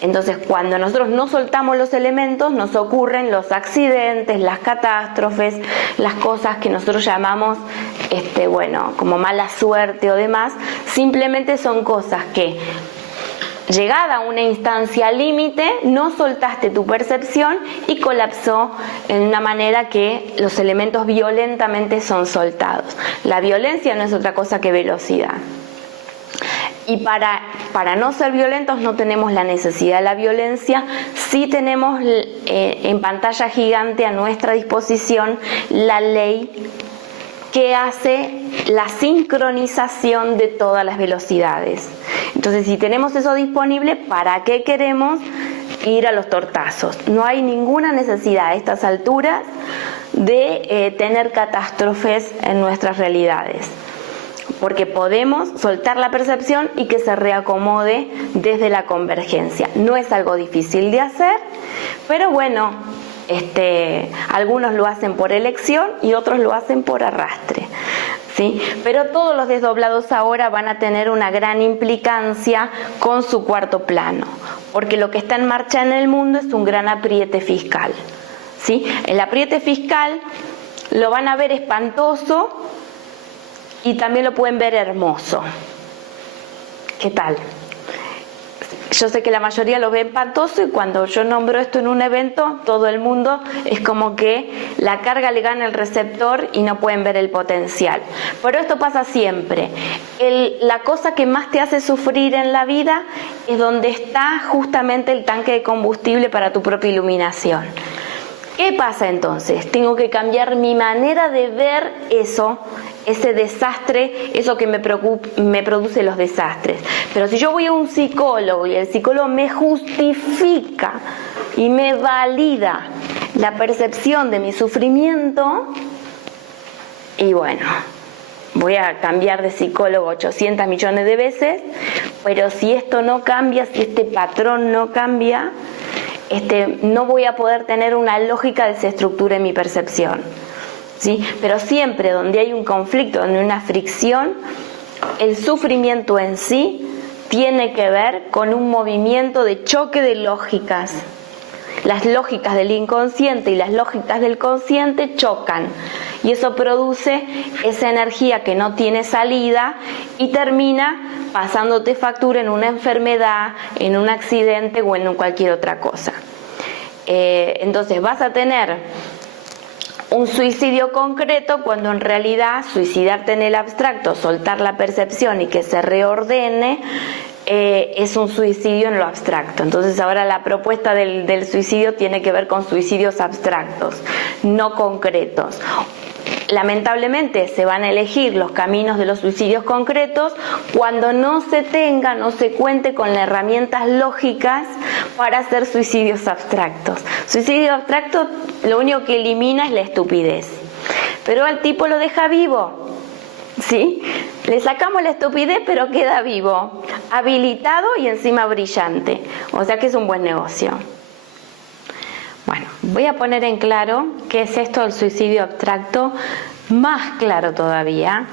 Entonces, cuando nosotros no soltamos los elementos, nos ocurren los accidentes, las catástrofes, las cosas que nosotros llamamos, como mala suerte o demás. Simplemente son cosas que, llegada a una instancia límite, no soltaste tu percepción y colapsó en una manera que los elementos violentamente son soltados. La violencia no es otra cosa que velocidad. Y para no ser violentos no tenemos la necesidad de la violencia, sí tenemos en pantalla gigante a nuestra disposición la ley que hace la sincronización de todas las velocidades. Entonces, si tenemos eso disponible, ¿para qué queremos ir a los tortazos? No hay ninguna necesidad a estas alturas de tener catástrofes en nuestras realidades, porque podemos soltar la percepción y que se reacomode desde la convergencia. No es algo difícil de hacer, pero bueno, algunos lo hacen por elección y otros lo hacen por arrastre, ¿sí? Pero todos los desdoblados ahora van a tener una gran implicancia con su cuarto plano, porque lo que está en marcha en el mundo es un gran apriete fiscal, ¿sí? El apriete fiscal lo van a ver espantoso y también lo pueden ver hermoso. ¿Qué tal? Yo sé que la mayoría lo ve espantoso y cuando yo nombro esto en un evento, todo el mundo es como que la carga le gana el receptor y no pueden ver el potencial. Pero esto pasa siempre. La cosa que más te hace sufrir en la vida es donde está justamente el tanque de combustible para tu propia iluminación. ¿Qué pasa entonces? Tengo que cambiar mi manera de ver eso, ese desastre, eso que me produce los desastres. Pero si yo voy a un psicólogo y el psicólogo me justifica y me valida la percepción de mi sufrimiento, y bueno, voy a cambiar de psicólogo 800 millones de veces, pero si esto no cambia, si este patrón no cambia, no voy a poder tener una lógica de esa estructura en mi percepción, ¿sí? Pero siempre donde hay un conflicto, donde hay una fricción, el sufrimiento en sí tiene que ver con un movimiento de choque de lógicas. Las lógicas del inconsciente y las lógicas del consciente chocan y eso produce esa energía que no tiene salida y termina pasándote factura en una enfermedad, en un accidente o en cualquier otra cosa. Entonces vas a tener un suicidio concreto cuando en realidad suicidarte en el abstracto, soltar la percepción y que se reordene, es un suicidio en lo abstracto. Entonces ahora la propuesta del suicidio tiene que ver con suicidios abstractos, no concretos. Lamentablemente se van a elegir los caminos de los suicidios concretos cuando no se cuente con las herramientas lógicas para hacer suicidios abstractos. Suicidio abstracto lo único que elimina es la estupidez, pero al tipo lo deja vivo, ¿sí? Le sacamos la estupidez pero queda vivo, habilitado y encima brillante, o sea que es un buen negocio. Bueno, voy a poner en claro qué es esto del suicidio abstracto, más claro todavía,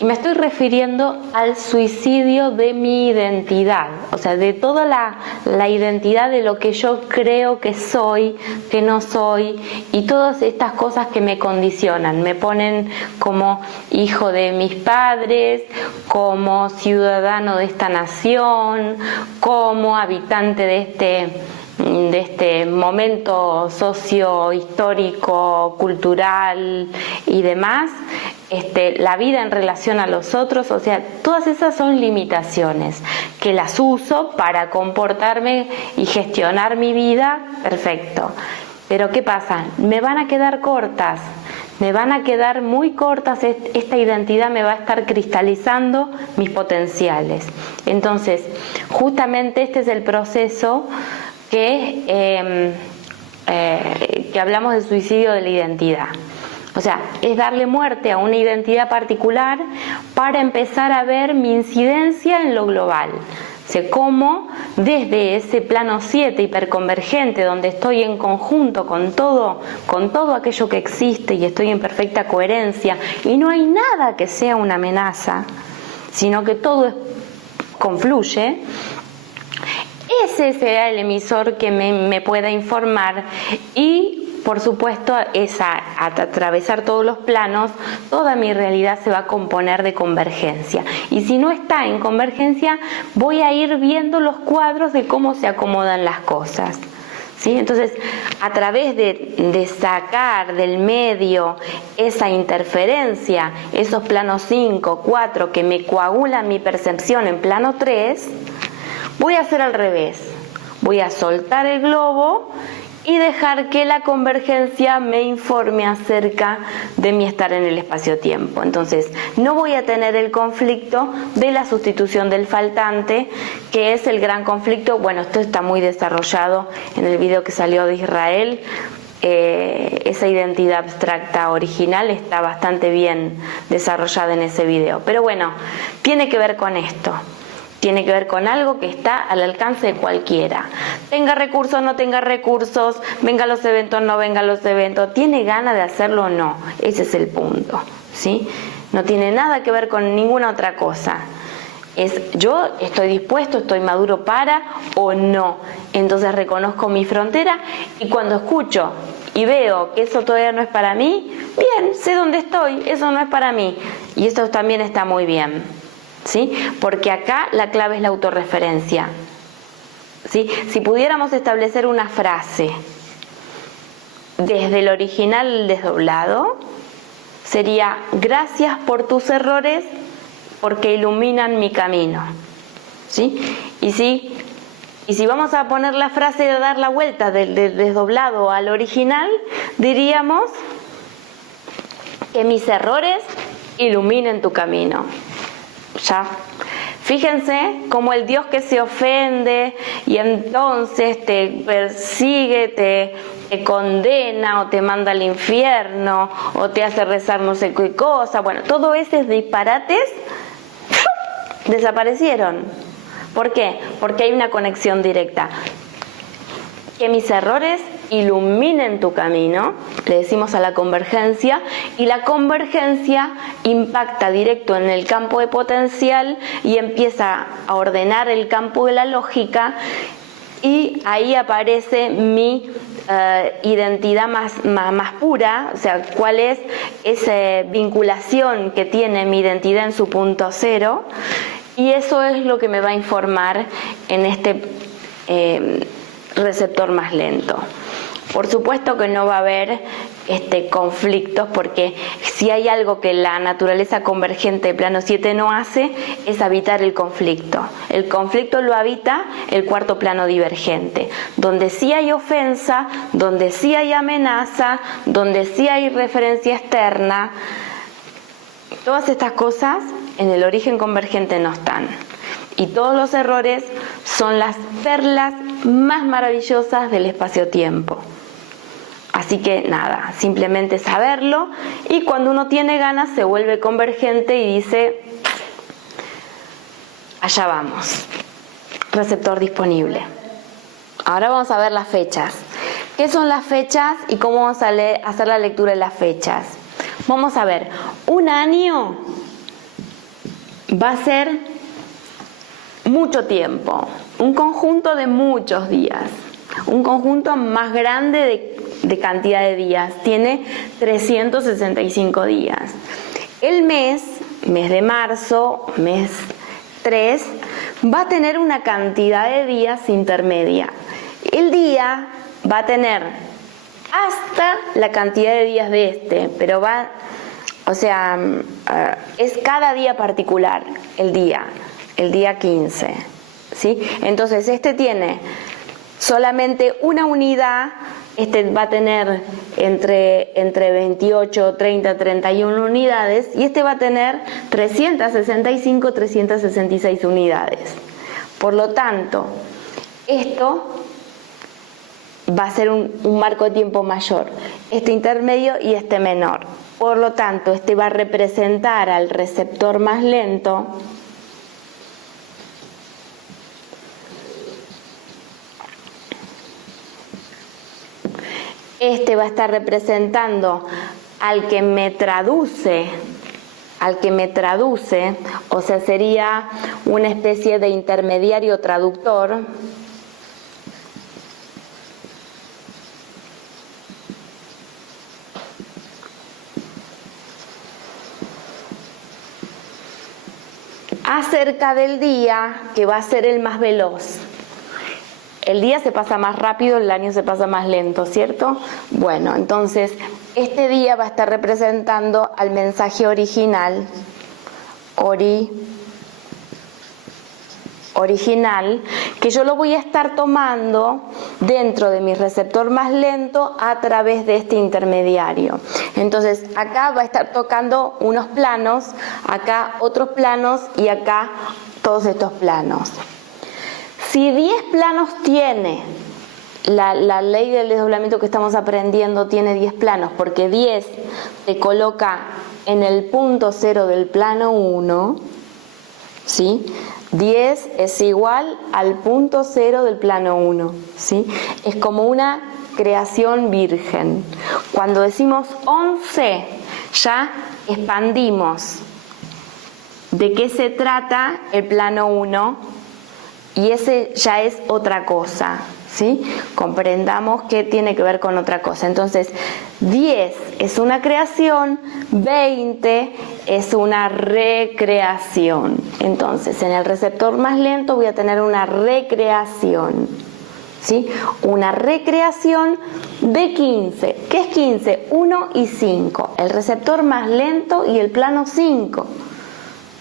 y me estoy refiriendo al suicidio de mi identidad, o sea, de toda la identidad de lo que yo creo que soy, que no soy, y todas estas cosas que me condicionan, me ponen como hijo de mis padres, como ciudadano de esta nación, como habitante de este momento socio-histórico, cultural y demás, la vida en relación a los otros, o sea, todas esas son limitaciones que las uso para comportarme y gestionar mi vida, perfecto. Pero ¿qué pasa? Me van a quedar cortas, me van a quedar muy cortas, esta identidad me va a estar cristalizando mis potenciales. Entonces, justamente este es el proceso que hablamos de suicidio de la identidad. O sea, es darle muerte a una identidad particular para empezar a ver mi incidencia en lo global, sea, cómo desde ese plano 7 hiperconvergente, donde estoy en conjunto con todo aquello que existe y estoy en perfecta coherencia y no hay nada que sea una amenaza, sino que todo confluye, ese será el emisor que me pueda informar y por supuesto a atravesar todos los planos, toda mi realidad se va a componer de convergencia. Y si no está en convergencia, voy a ir viendo los cuadros de cómo se acomodan las cosas. ¿Sí? Entonces, a través de sacar del medio esa interferencia, esos planos 5, 4 que me coagulan mi percepción en plano 3, voy a hacer al revés. Voy a soltar el globo y dejar que la convergencia me informe acerca de mi estar en el espacio-tiempo. Entonces, no voy a tener el conflicto de la sustitución del faltante, que es el gran conflicto. Bueno, esto está muy desarrollado en el video que salió de Israel. Esa identidad abstracta original está bastante bien desarrollada en ese video. Pero bueno, tiene que ver con esto. Tiene que ver con algo que está al alcance de cualquiera. Tenga recursos, no tenga recursos, venga a los eventos, no venga a los eventos. ¿Tiene ganas de hacerlo o no? Ese es el punto, ¿sí? No tiene nada que ver con ninguna otra cosa. Es yo estoy dispuesto, estoy maduro para o no. Entonces reconozco mi frontera y cuando escucho y veo que eso todavía no es para mí, bien, sé dónde estoy, eso no es para mí. Y esto también está muy bien. ¿Sí? Porque acá la clave es la autorreferencia. ¿Sí? Si pudiéramos establecer una frase desde el original al desdoblado, sería: gracias por tus errores porque iluminan mi camino. ¿Sí? Y si vamos a poner la frase de dar la vuelta del desdoblado al original, diríamos: que mis errores iluminen tu camino. Ya. Fíjense cómo el Dios que se ofende y entonces te persigue, te condena o te manda al infierno o te hace rezar no sé qué cosa. Bueno, todos esos disparates desaparecieron. ¿Por qué? Porque hay una conexión directa. Que mis errores iluminen tu camino, le decimos a la convergencia, y la convergencia impacta directo en el campo de potencial y empieza a ordenar el campo de la lógica, y ahí aparece mi identidad más pura, o sea, cuál es esa vinculación que tiene mi identidad en su punto cero, y eso es lo que me va a informar en este receptor más lento. Por supuesto que no va a haber conflictos, porque si hay algo que la naturaleza convergente de plano 7 no hace, es habitar el conflicto. El conflicto lo habita el cuarto plano divergente, donde sí hay ofensa, donde sí hay amenaza, donde sí hay referencia externa. Todas estas cosas en el origen convergente no están. Y todos los errores son las perlas más maravillosas del espacio-tiempo. Así que nada, simplemente saberlo, y cuando uno tiene ganas se vuelve convergente y dice: allá vamos. Receptor disponible. Ahora vamos a ver las fechas. ¿Qué son las fechas y cómo vamos a hacer la lectura de las fechas? Vamos a ver, un año va a ser mucho tiempo, un conjunto de muchos días, un conjunto más grande de cantidad de días, tiene 365 días. El mes de marzo, mes 3, va a tener una cantidad de días intermedia. El día va a tener hasta la cantidad de días de pero es cada día particular, el día 15, ¿sí? Entonces tiene solamente una unidad, va a tener entre 28, 30, 31 unidades, y va a tener 365, 366 unidades. Por lo tanto, esto va a ser un marco de tiempo mayor, intermedio y menor. Por lo tanto, va a representar al receptor más lento Este va a estar representando al que me traduce, o sea, sería una especie de intermediario traductor. Acerca del día, que va a ser el más veloz. El día se pasa más rápido, el año se pasa más lento, ¿cierto? Bueno, entonces este día va a estar representando al mensaje original, original, que yo lo voy a estar tomando dentro de mi receptor más lento a través de este intermediario. Entonces acá va a estar tocando unos planos, acá otros planos y acá todos estos planos. Si 10 planos tiene, la ley del desdoblamiento que estamos aprendiendo tiene 10 planos, porque 10 te coloca en el punto 0 del plano 1, ¿sí? 10 es igual al punto 0 del plano 1, ¿sí? Es como una creación virgen. Cuando decimos 11, ya expandimos de qué se trata el plano 1, y ese ya es otra cosa, ¿sí? Comprendamos que tiene que ver con otra cosa. Entonces, 10 es una creación, 20 es una recreación. Entonces, en el receptor más lento voy a tener una recreación, ¿sí? Una recreación de 15. ¿Qué es 15? 1 y 5. El receptor más lento y el plano 5.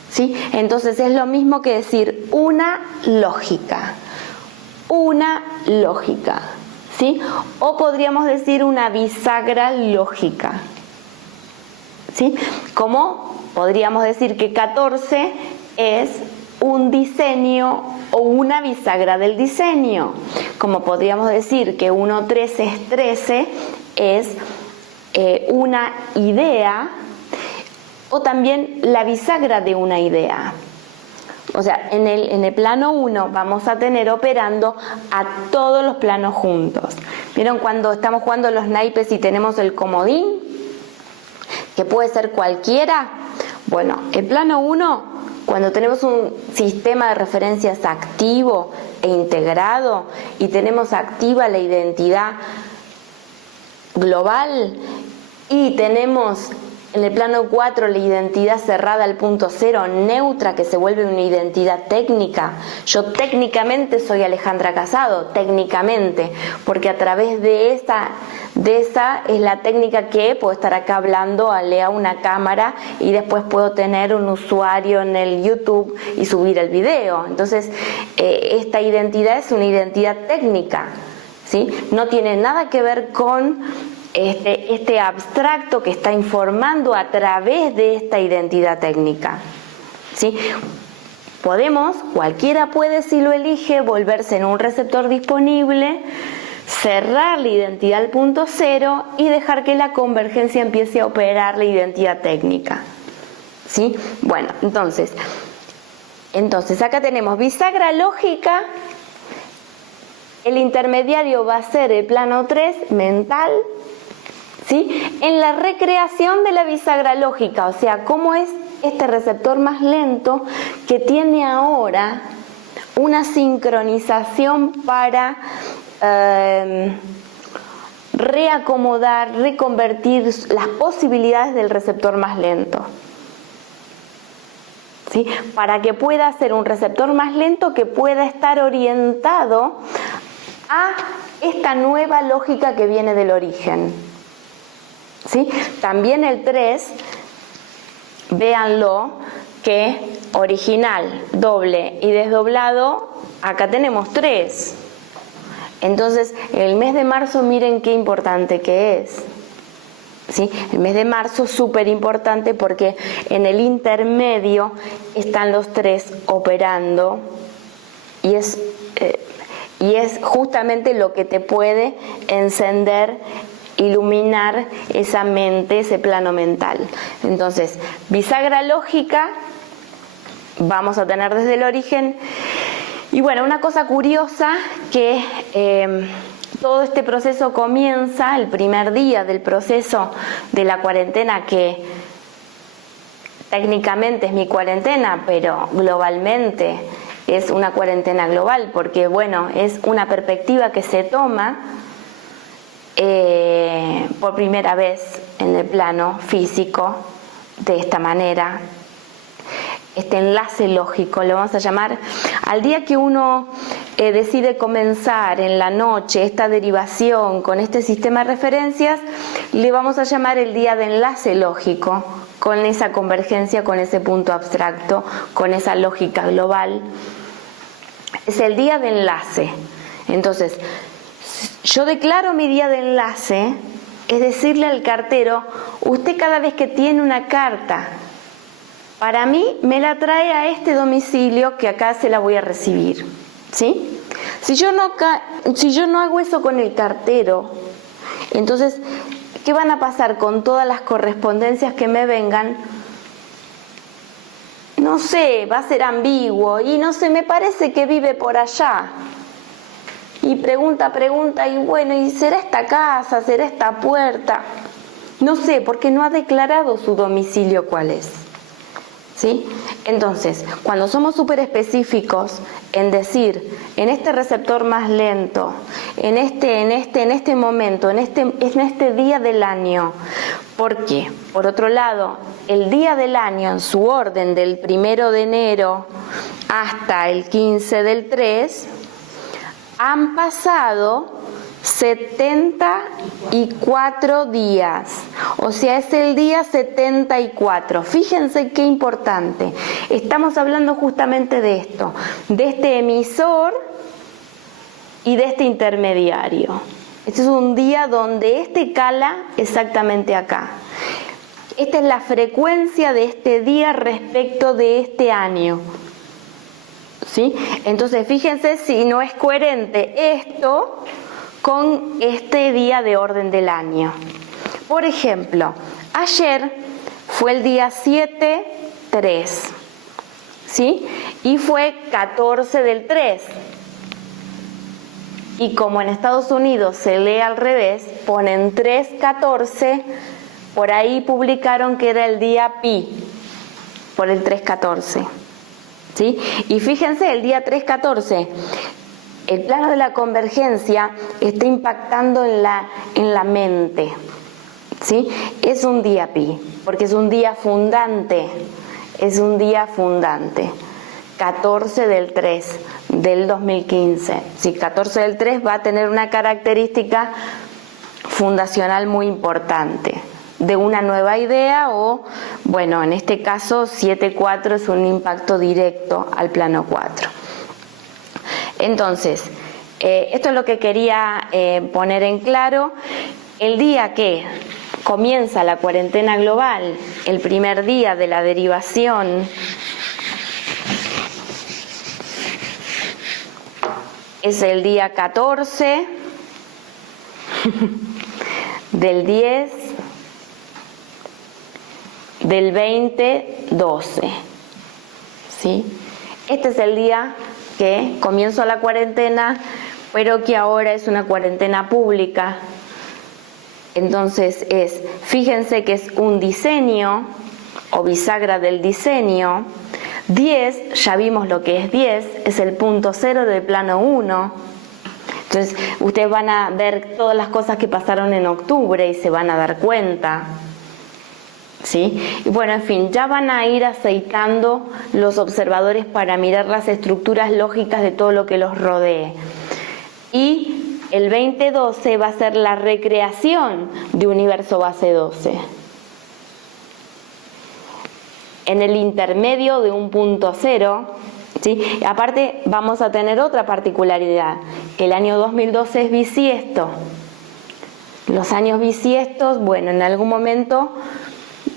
¿Sí? Entonces es lo mismo que decir una lógica, ¿sí? O podríamos decir una bisagra lógica, ¿sí? Como podríamos decir que 14 es un diseño o una bisagra del diseño, como podríamos decir que 1, 13 es 13, es una idea, o también la bisagra de una idea. O sea, en el plano 1 vamos a tener operando a todos los planos juntos. ¿Vieron cuando estamos jugando los naipes y tenemos el comodín? Que puede ser cualquiera. Bueno, el plano 1, cuando tenemos un sistema de referencias activo e integrado y tenemos activa la identidad global y tenemos en el plano 4 la identidad cerrada al punto 0, neutra, que se vuelve una identidad técnica. Yo técnicamente soy Alejandra Casado, técnicamente, porque a través de esa es la técnica que puedo estar acá hablando a una cámara y después puedo tener un usuario en el YouTube y subir el video. Entonces, esta identidad es una identidad técnica, ¿sí? No tiene nada que ver con este abstracto que está informando a través de esta identidad técnica, ¿sí? Cualquiera puede, si lo elige, volverse en un receptor disponible, cerrar la identidad al punto 0 y dejar que la convergencia empiece a operar la identidad técnica, ¿sí? Bueno, entonces acá tenemos bisagra lógica. El intermediario va a ser el plano 3 mental, ¿sí? En la recreación de la bisagra lógica, o sea, cómo es este receptor más lento que tiene ahora una sincronización para reacomodar, reconvertir las posibilidades del receptor más lento, ¿sí? Para que pueda ser un receptor más lento que pueda estar orientado a esta nueva lógica que viene del origen, ¿sí? También el 3, véanlo, que original, doble y desdoblado, acá tenemos 3. Entonces, el mes de marzo, miren qué importante que es, ¿sí? El mes de marzo es súper importante porque en el intermedio están los 3 operando y es justamente lo que te puede encender, iluminar esa mente, ese plano mental. Entonces, bisagra lógica vamos a tener desde el origen. Y bueno, una cosa curiosa que todo este proceso comienza el primer día del proceso de la cuarentena, que técnicamente es mi cuarentena, pero globalmente es una cuarentena global, porque bueno, es una perspectiva que se toma por primera vez en el plano físico de esta manera. Este enlace lógico, lo vamos a llamar, al día que uno decide comenzar en la noche esta derivación con este sistema de referencias, le vamos a llamar el día de enlace lógico, con esa convergencia, con ese punto abstracto, con esa lógica global. Es el día de enlace. Entonces, yo declaro mi día de enlace, es decirle al cartero, usted cada vez que tiene una carta para mí, me la trae a este domicilio que acá se la voy a recibir, ¿sí? Si yo no hago eso con el cartero, entonces, ¿qué van a pasar con todas las correspondencias que me vengan? No sé, va a ser ambiguo y no sé, me parece que vive por allá. Y pregunta, y bueno, ¿y será esta casa? ¿Será esta puerta? No sé, porque no ha declarado su domicilio cuál es. ¿Sí? Entonces, cuando somos súper específicos en decir, en este receptor más lento, en este momento, en este día del año, ¿por qué? Por otro lado, el día del año en su orden del 1 de enero hasta el 15 del 3, han pasado 74 días, o sea, es el día 74. Fíjense qué importante. Estamos hablando justamente de esto, de este emisor y de este intermediario. Este es un día donde este cala exactamente acá. Esta es la frecuencia de este día respecto de este año. ¿Sí? Entonces, fíjense si no es coherente esto con este día de orden del año. Por ejemplo, ayer fue el día 7-3, ¿sí? Y fue 14 del 3. Y como en Estados Unidos se lee al revés, ponen 3-14, por ahí publicaron que era el día pi, por el 3-14, ¿sí? Y fíjense, el día 3-14, el plano de la convergencia está impactando en la mente, ¿sí? Es un día pi, porque es un día fundante, 14 del 3 del 2015. Sí, 14 del 3 va a tener una característica fundacional muy importante, de una nueva idea o, bueno, en este caso 7-4 es un impacto directo al plano 4. Entonces, esto es lo que quería poner en claro. El día que comienza la cuarentena global, el primer día de la derivación, es el día 14 del 10 del 20-12, ¿sí? Este es el día que comienzo la cuarentena, pero que ahora es una cuarentena pública. Entonces fíjense que es un diseño o bisagra del diseño. 10, ya vimos lo que es 10, es el punto 0 del plano 1. Entonces ustedes van a ver todas las cosas que pasaron en octubre y se van a dar cuenta, ¿sí? Y bueno, en fin, ya van a ir aceitando los observadores para mirar las estructuras lógicas de todo lo que los rodee. Y el 2012 va a ser la recreación de universo base 12. En el intermedio de un punto 0, ¿sí? Aparte vamos a tener otra particularidad. El año 2012 es bisiesto. Los años bisiestos, bueno, en algún momento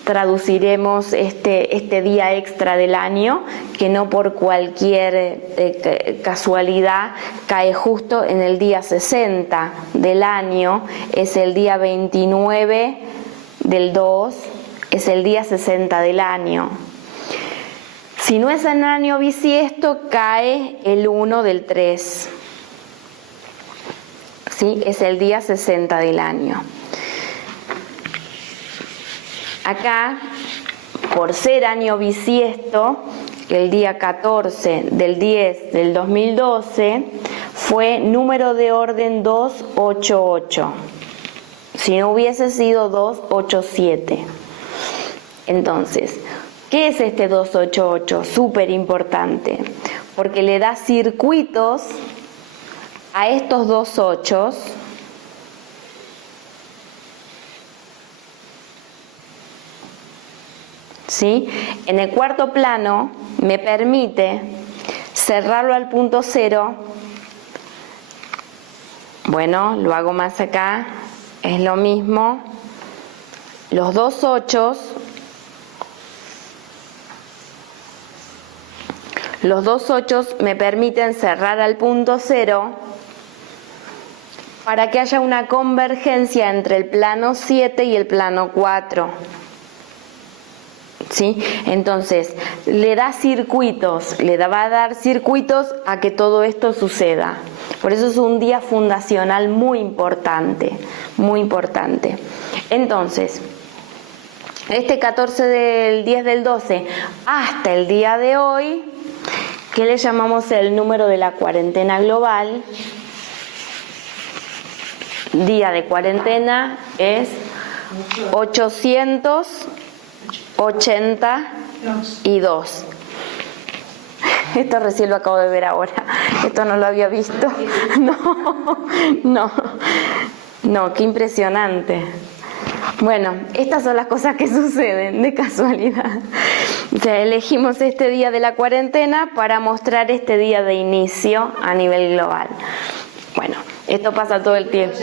traduciremos este día extra del año, que no por cualquier casualidad cae justo en el día 60 del año, es el día 29 del 2, es el día 60 del año. Si no es en año bisiesto, cae el 1 del 3. ¿Sí? ¿sí? Es el día 60 del año. Acá, por ser año bisiesto, el día 14 del 10 del 2012 fue número de orden 288. Si no hubiese sido 287. Entonces, ¿qué es este 288? Súper importante, porque le da circuitos a estos dos ochos, ¿sí? En el cuarto plano me permite cerrarlo al punto cero. Bueno, lo hago más acá, es lo mismo. Los dos ochos, me permiten cerrar al punto cero para que haya una convergencia entre el plano 7 y el plano 4. ¿Sí? Entonces, le da circuitos, va a dar circuitos a que todo esto suceda. Por eso es un día fundacional muy importante, muy importante. Entonces, este 14 del 10 del 12 hasta el día de hoy, que le llamamos el número de la cuarentena global, día de cuarentena es 882. Esto recién lo acabo de ver ahora. Esto no lo había visto. No, qué impresionante. Bueno, estas son las cosas que suceden de casualidad. O sea, elegimos este día de la cuarentena para mostrar este día de inicio a nivel global. Bueno, esto pasa todo el tiempo.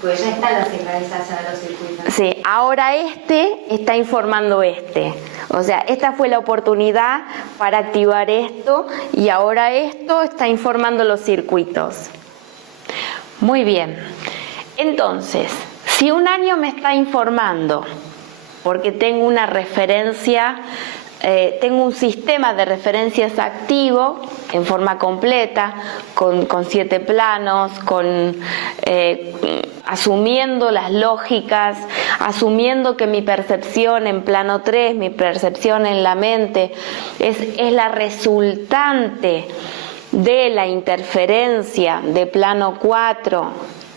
Pues ya está la sincronización de los circuitos. Sí, ahora este está informando este. O sea, esta fue la oportunidad para activar esto y ahora esto está informando los circuitos. Muy bien. Entonces, si un año me está informando, porque tengo una referencia, tengo un sistema de referencias activo en forma completa, con 7 planos, asumiendo las lógicas, asumiendo que mi percepción en plano 3, mi percepción en la mente, es la resultante de la interferencia de plano 4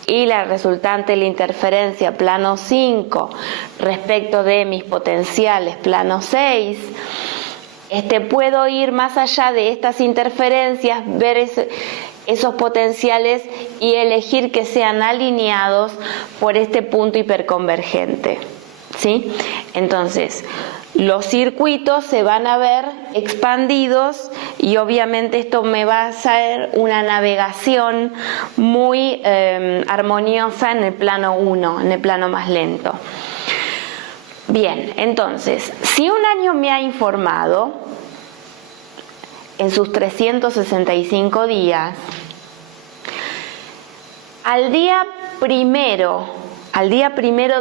y la resultante de la interferencia plano 5 respecto de mis potenciales plano 6, puedo ir más allá de estas interferencias, ver esos potenciales y elegir que sean alineados por este punto hiperconvergente, ¿sí? Entonces, los circuitos se van a ver expandidos y obviamente esto me va a hacer una navegación muy armoniosa en el plano 1, en el plano más lento. Bien, entonces, si un año me ha informado en sus 365 días, al día primero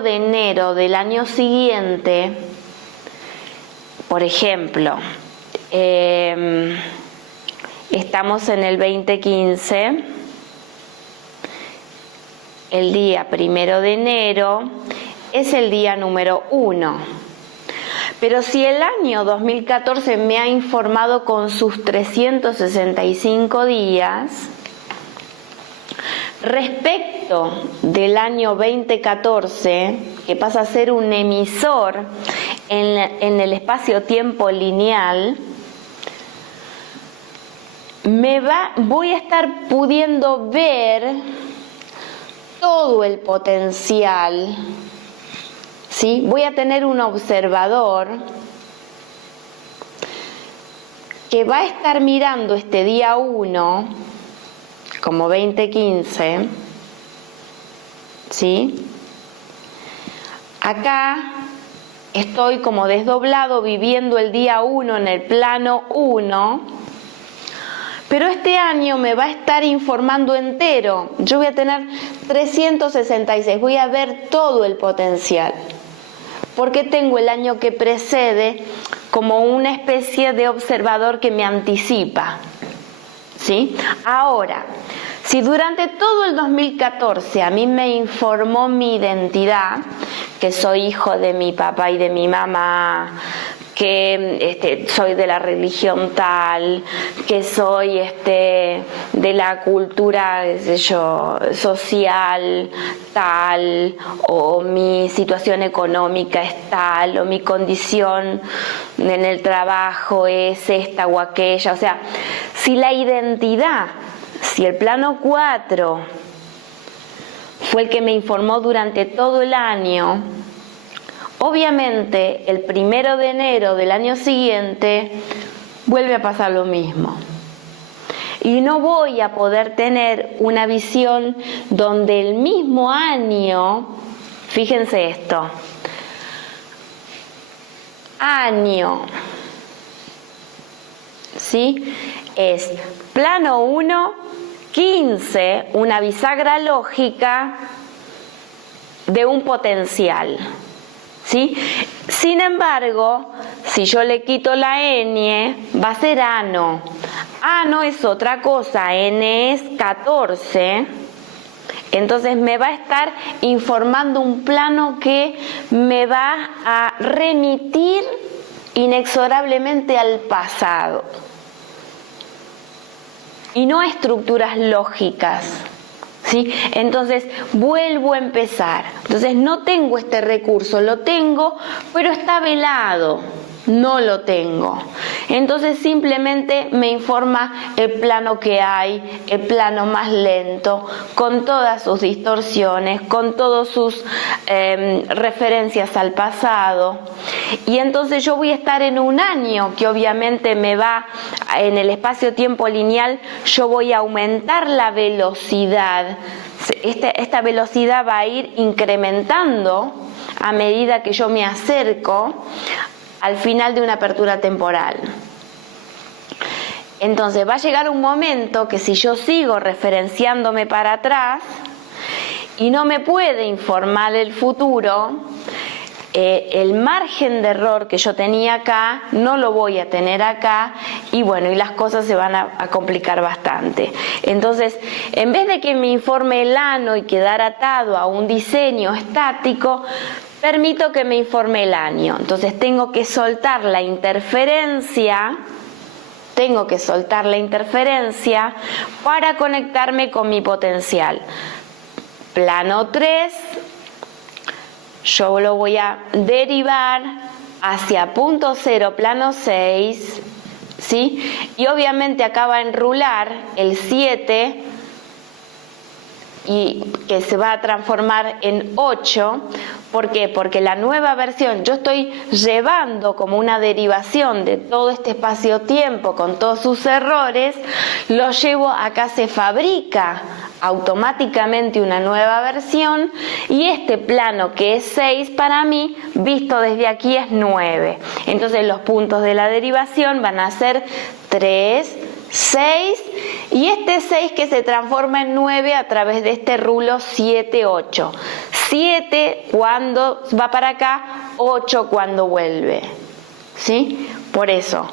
de enero del año siguiente, por ejemplo, estamos en el 2015, el día 1 de enero es el día número 1. Pero si el año 2014 me ha informado con sus 365 días, respecto del año 2014, que pasa a ser un emisor en el espacio-tiempo lineal, voy a estar pudiendo ver todo el potencial, ¿sí? Voy a tener un observador que va a estar mirando este día 1 como 2015, ¿sí? Acá estoy como desdoblado viviendo el día 1 en el plano 1, pero este año me va a estar informando entero. Yo voy a tener 366, voy a ver todo el potencial, porque tengo el año que precede como una especie de observador que me anticipa, ¿sí? Ahora, Si durante todo el 2014 a mí me informó mi identidad, que soy hijo de mi papá y de mi mamá, que soy de la religión tal, que soy de la cultura, qué sé yo, social tal, o mi situación económica es tal, o mi condición en el trabajo es esta o aquella. O sea, si la identidad, si el plano 4 fue el que me informó durante todo el año, obviamente el 1 de enero del año siguiente vuelve a pasar lo mismo. Y no voy a poder tener una visión donde el mismo año, fíjense esto, año, ¿sí? Es plano 1, 15, una bisagra lógica de un potencial, ¿sí? Sin embargo, si yo le quito la ñ, va a ser ano. Ano es otra cosa, n es 14. Entonces me va a estar informando un plano que me va a remitir inexorablemente al pasado y no a estructuras lógicas, ¿sí? Entonces vuelvo a empezar. Entonces no tengo este recurso, lo tengo, pero está velado, no lo tengo. Entonces simplemente me informa el plano que hay, el plano más lento, con todas sus distorsiones, con todas sus referencias al pasado. Y entonces yo voy a estar en un año que obviamente me va, en el espacio-tiempo lineal, yo voy a aumentar la velocidad. Esta velocidad va a ir incrementando a medida que yo me acerco al final de una apertura temporal. Entonces va a llegar un momento que si yo sigo referenciándome para atrás y no me puede informar el futuro, el margen de error que yo tenía acá no lo voy a tener acá, y bueno, y las cosas se van a complicar bastante. Entonces, en vez de que me informe el ano y quedar atado a un diseño estático, permito que me informe el año. Entonces tengo que soltar la interferencia, para conectarme con mi potencial. Plano 3, yo lo voy a derivar hacia punto 0, plano 6, ¿sí? Y obviamente acá va a enrular el 7, y que se va a transformar en 8. ¿Por qué? Porque la nueva versión, yo estoy llevando como una derivación de todo este espacio-tiempo con todos sus errores, lo llevo acá, se fabrica automáticamente una nueva versión, y este plano que es 6 para mí, visto desde aquí, es 9. Entonces los puntos de la derivación van a ser 3, 6, y este 6 que se transforma en 9 a través de este rulo 7, 8. 7 cuando va para acá, 8 cuando vuelve, ¿sí? Por eso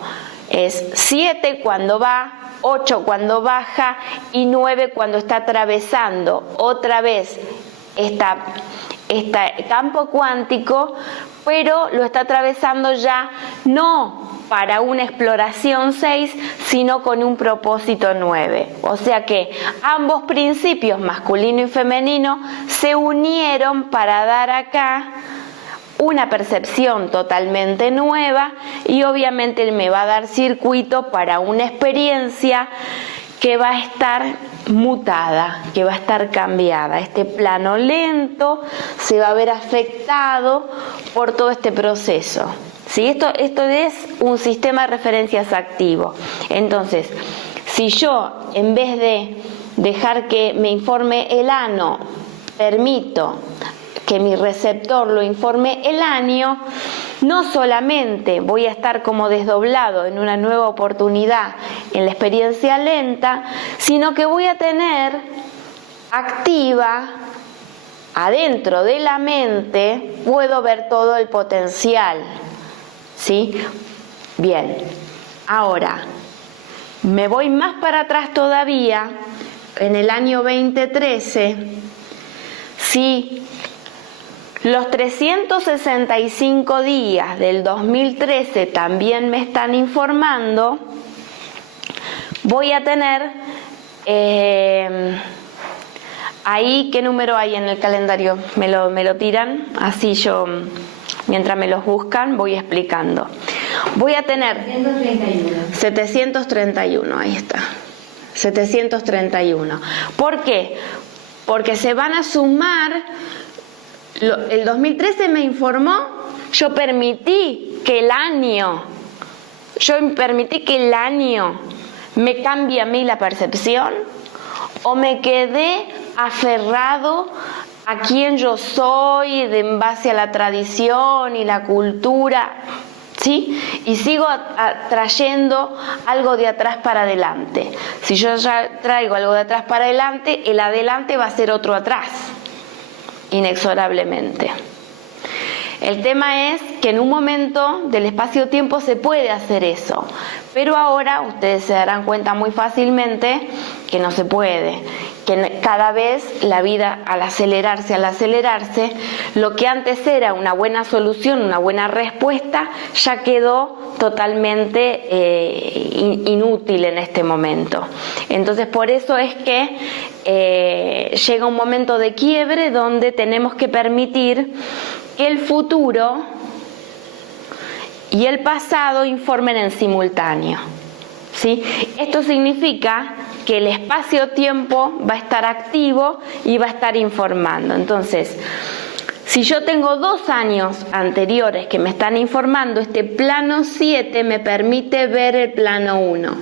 es 7 cuando va, 8 cuando baja y 9 cuando está atravesando otra vez este campo cuántico, pero lo está atravesando ya no para una exploración 6, sino con un propósito 9. O sea que ambos principios, masculino y femenino, se unieron para dar acá una percepción totalmente nueva, y obviamente me va a dar circuito para una experiencia que va a estar mutada, que va a estar cambiada. Este plano lento se va a ver afectado por todo este proceso. ¿Sí? Esto es un sistema de referencias activo. Entonces, si yo, en vez de dejar que me informe el ano, permito que mi receptor lo informe el año, no solamente voy a estar como desdoblado en una nueva oportunidad en la experiencia lenta, sino que voy a tener activa adentro de la mente, puedo ver todo el potencial, ¿sí? Bien, ahora me voy más para atrás todavía, en el año 2013, si los 365 días del 2013 también me están informando, voy a tener, ahí, ¿qué número hay en el calendario? Me lo tiran, así yo, mientras me los buscan, voy explicando. Voy a tener 731, ahí está, 731. ¿Por qué? Porque se van a sumar, el 2013 me informó, yo permití que el año me cambie a mí la percepción, o me quedé aferrado a quien yo soy en base a la tradición y la cultura, ¿sí? Y sigo trayendo algo de atrás para adelante. Si yo ya traigo algo de atrás para adelante, el adelante va a ser otro atrás, inexorablemente. El tema es que en un momento del espacio-tiempo se puede hacer eso, pero ahora ustedes se darán cuenta muy fácilmente que no se puede, que cada vez la vida al acelerarse, lo que antes era una buena solución, una buena respuesta, ya quedó totalmente inútil en este momento. Entonces por eso es que llega un momento de quiebre donde tenemos que permitir que el futuro y el pasado informen en simultáneo, ¿sí? Esto significa que el espacio-tiempo va a estar activo y va a estar informando. Entonces, si yo tengo 2 años anteriores que me están informando, este plano 7 me permite ver el plano 1,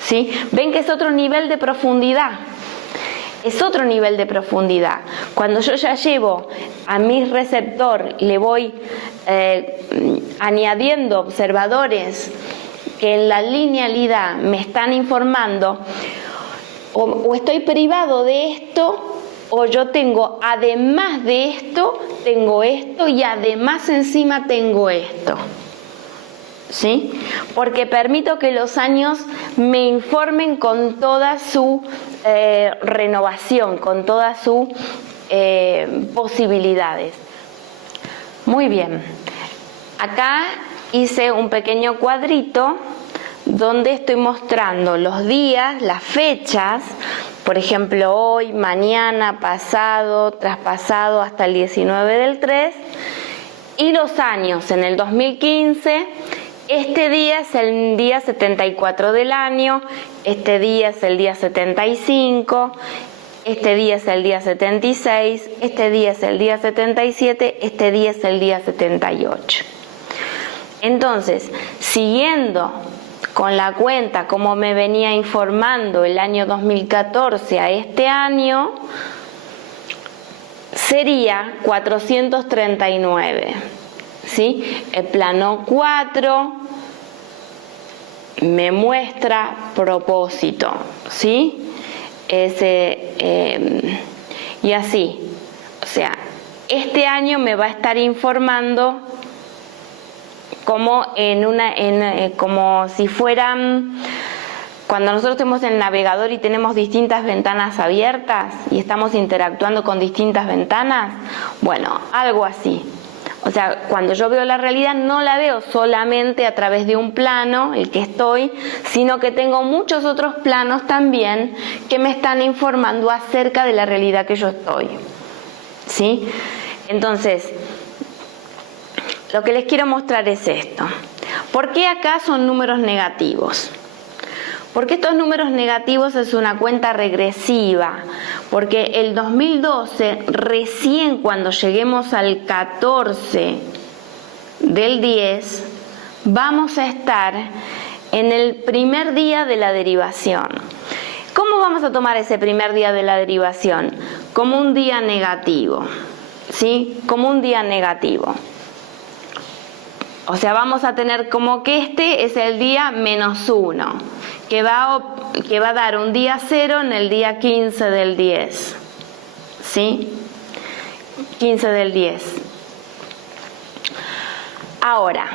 ¿sí? Ven que es otro nivel de profundidad. Es otro nivel de profundidad. Cuando yo ya llevo a mi receptor, le voy añadiendo observadores que en la linealidad me están informando, o estoy privado de esto, o yo tengo, además de esto, tengo esto, y además encima tengo esto, ¿sí? Porque permito que los años me informen con toda su renovación, con todas sus posibilidades. Muy bien. Acá hice un pequeño cuadrito donde estoy mostrando los días, las fechas, por ejemplo hoy, mañana, pasado, traspasado hasta el 19 del 3, y los años. En el 2015, este día es el día 74 del año, este día es el día 75, este día es el día 76, este día es el día 77, este día es el día 78. Entonces, siguiendo con la cuenta como me venía informando el año 2014 a este año, sería 439, ¿sí? El plano 4 me muestra propósito, ¿sí? Y así, o sea, este año me va a estar informando como como si fueran, cuando nosotros tenemos el navegador y tenemos distintas ventanas abiertas y estamos interactuando con distintas ventanas, bueno, algo así. O sea, cuando yo veo la realidad no la veo solamente a través de un plano, el que estoy, sino que tengo muchos otros planos también que me están informando acerca de la realidad que yo estoy, ¿sí? Entonces, lo que les quiero mostrar es esto. ¿Por qué acá son números negativos? Porque estos números negativos es una cuenta regresiva, porque el 2012, recién cuando lleguemos al 14 del 10, vamos a estar en el primer día de la derivación. ¿Cómo vamos a tomar ese primer día de la derivación? Como un día negativo, ¿sí? Como un día negativo. O sea, vamos a tener como que este es el día -1, que va a dar un día 0 en el día 15 del 10. ¿Sí? 15 del 10. Ahora,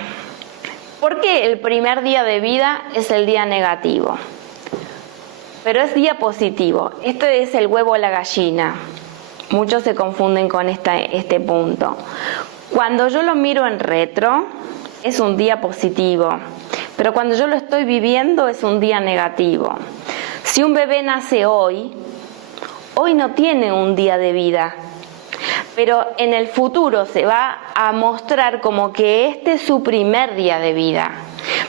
¿por qué el primer día de vida es el día negativo? pero es día positivo. Esto es el huevo o la gallina. Muchos se confunden con este punto. Cuando yo lo miro en retro, es un día positivo, pero cuando yo lo estoy viviendo es un día negativo. Si un bebé nace hoy no tiene un día de vida, pero en el futuro se va a mostrar como que este es su primer día de vida.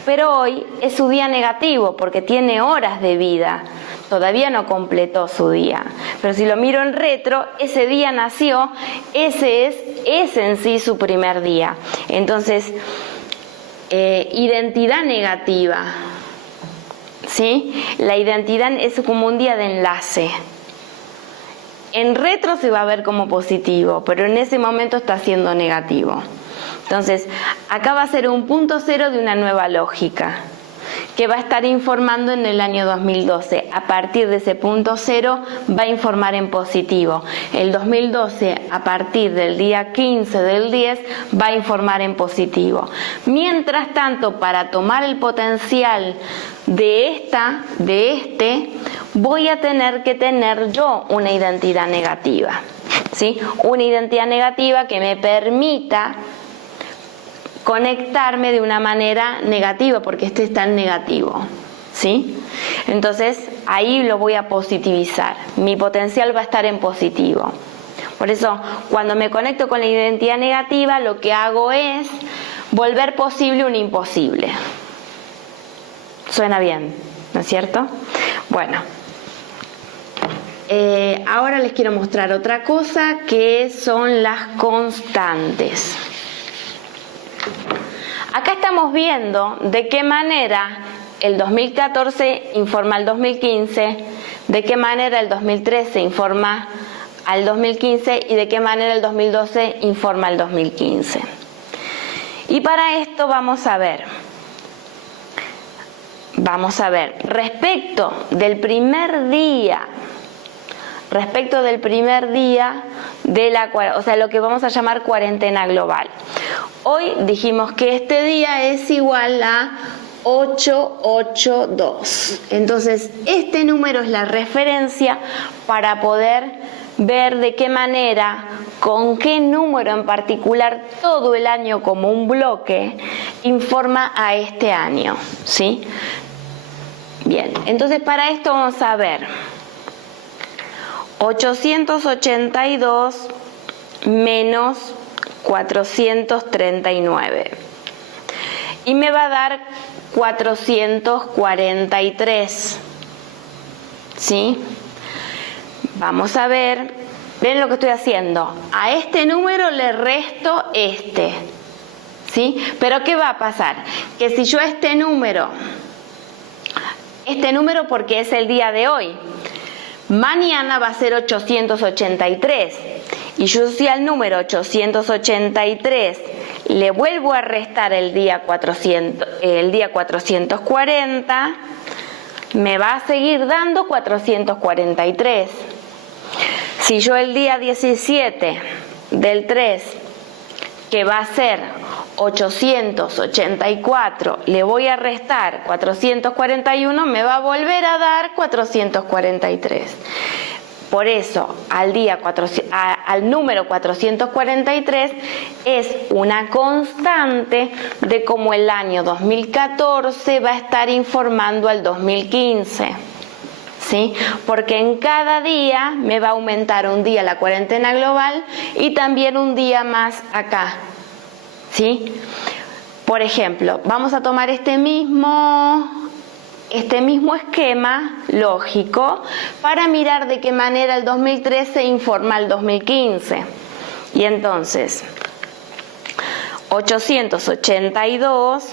Pero hoy es su día negativo porque tiene horas de vida, todavía no completó su día. Pero si lo miro en retro, ese día nació, ese es en sí su primer día. Entonces, identidad negativa, ¿sí? La identidad es como un día de enlace. En retro se va a ver como positivo, pero en ese momento está siendo negativo. Entonces, acá va a ser un punto cero de una nueva lógica que va a estar informando en el año 2012. A partir de ese punto cero va a informar en positivo. El 2012, a partir del día 15 del 10, va a informar en positivo. Mientras tanto, para tomar el potencial de este, voy a tener que tener yo una identidad negativa, ¿sí? Una identidad negativa que me permita conectarme de una manera negativa, porque este está en negativo, ¿sí? Entonces, ahí lo voy a positivizar. Mi potencial va a estar en positivo. Por eso, cuando me conecto con la identidad negativa, lo que hago es volver posible un imposible. Suena bien, ¿no es cierto? Bueno, ahora les quiero mostrar otra cosa, que son las constantes. Acá estamos viendo de qué manera el 2014 informa al 2015, de qué manera el 2013 informa al 2015 y de qué manera el 2012 informa al 2015. Y para esto vamos a ver, respecto del primer día de lo que vamos a llamar cuarentena global. Hoy dijimos que este día es igual a 882. Entonces, este número es la referencia para poder ver de qué manera, con qué número en particular, todo el año como un bloque informa a este año, ¿sí? Bien, entonces para esto vamos a ver 882 menos 439 y me va a dar 443, ¿sí? Vamos a ver, ven lo que estoy haciendo, a este número le resto este, ¿sí? Pero ¿qué va a pasar? Que si yo este número porque es el día de hoy, mañana va a ser 883 y yo si al número 883 le vuelvo a restar el día 440, me va a seguir dando 443. Si yo el día 17 del 3, que va a ser 884, le voy a restar 441, me va a volver a dar 443. Por eso, al número 443 es una constante de cómo el año 2014 va a estar informando al 2015. ¿Sí? Porque en cada día me va a aumentar un día la cuarentena global y también un día más acá, ¿sí? Por ejemplo, vamos a tomar este mismo esquema lógico para mirar de qué manera el 2013 informa al 2015. Y entonces, 882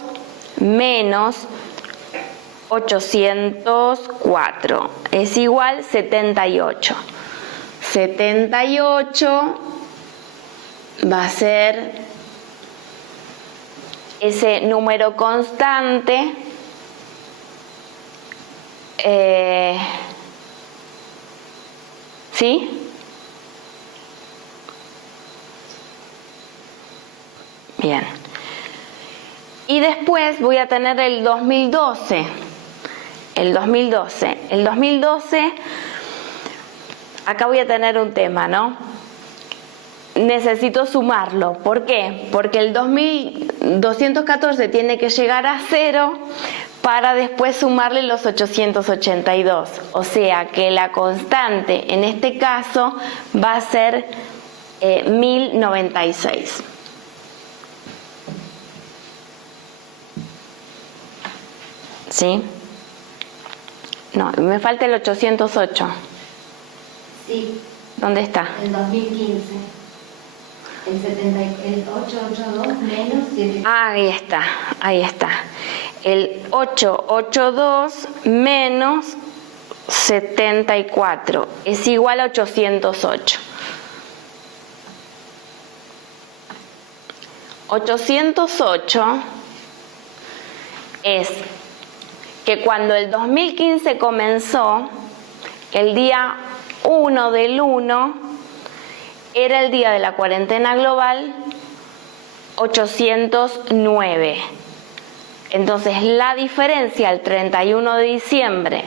menos 804 es igual 78. 78 va a ser ese número constante ¿sí? Bien. Y después voy a tener el 2012. El 2012. El 2012, acá voy a tener un tema, ¿no? Necesito sumarlo. ¿Por qué? Porque el 2214 tiene que llegar a 0 para después sumarle los 882. O sea que la constante en este caso va a ser 1096. ¿Sí? No, me falta el 808. Sí. ¿Dónde está? El 2015. El 882 menos 7. Ahí está, ahí está. El 882 menos 74 es igual a 808. 808 es que cuando el 2015 comenzó, el día 1 del 1 era el día de la cuarentena global 809. Entonces la diferencia al 31 de diciembre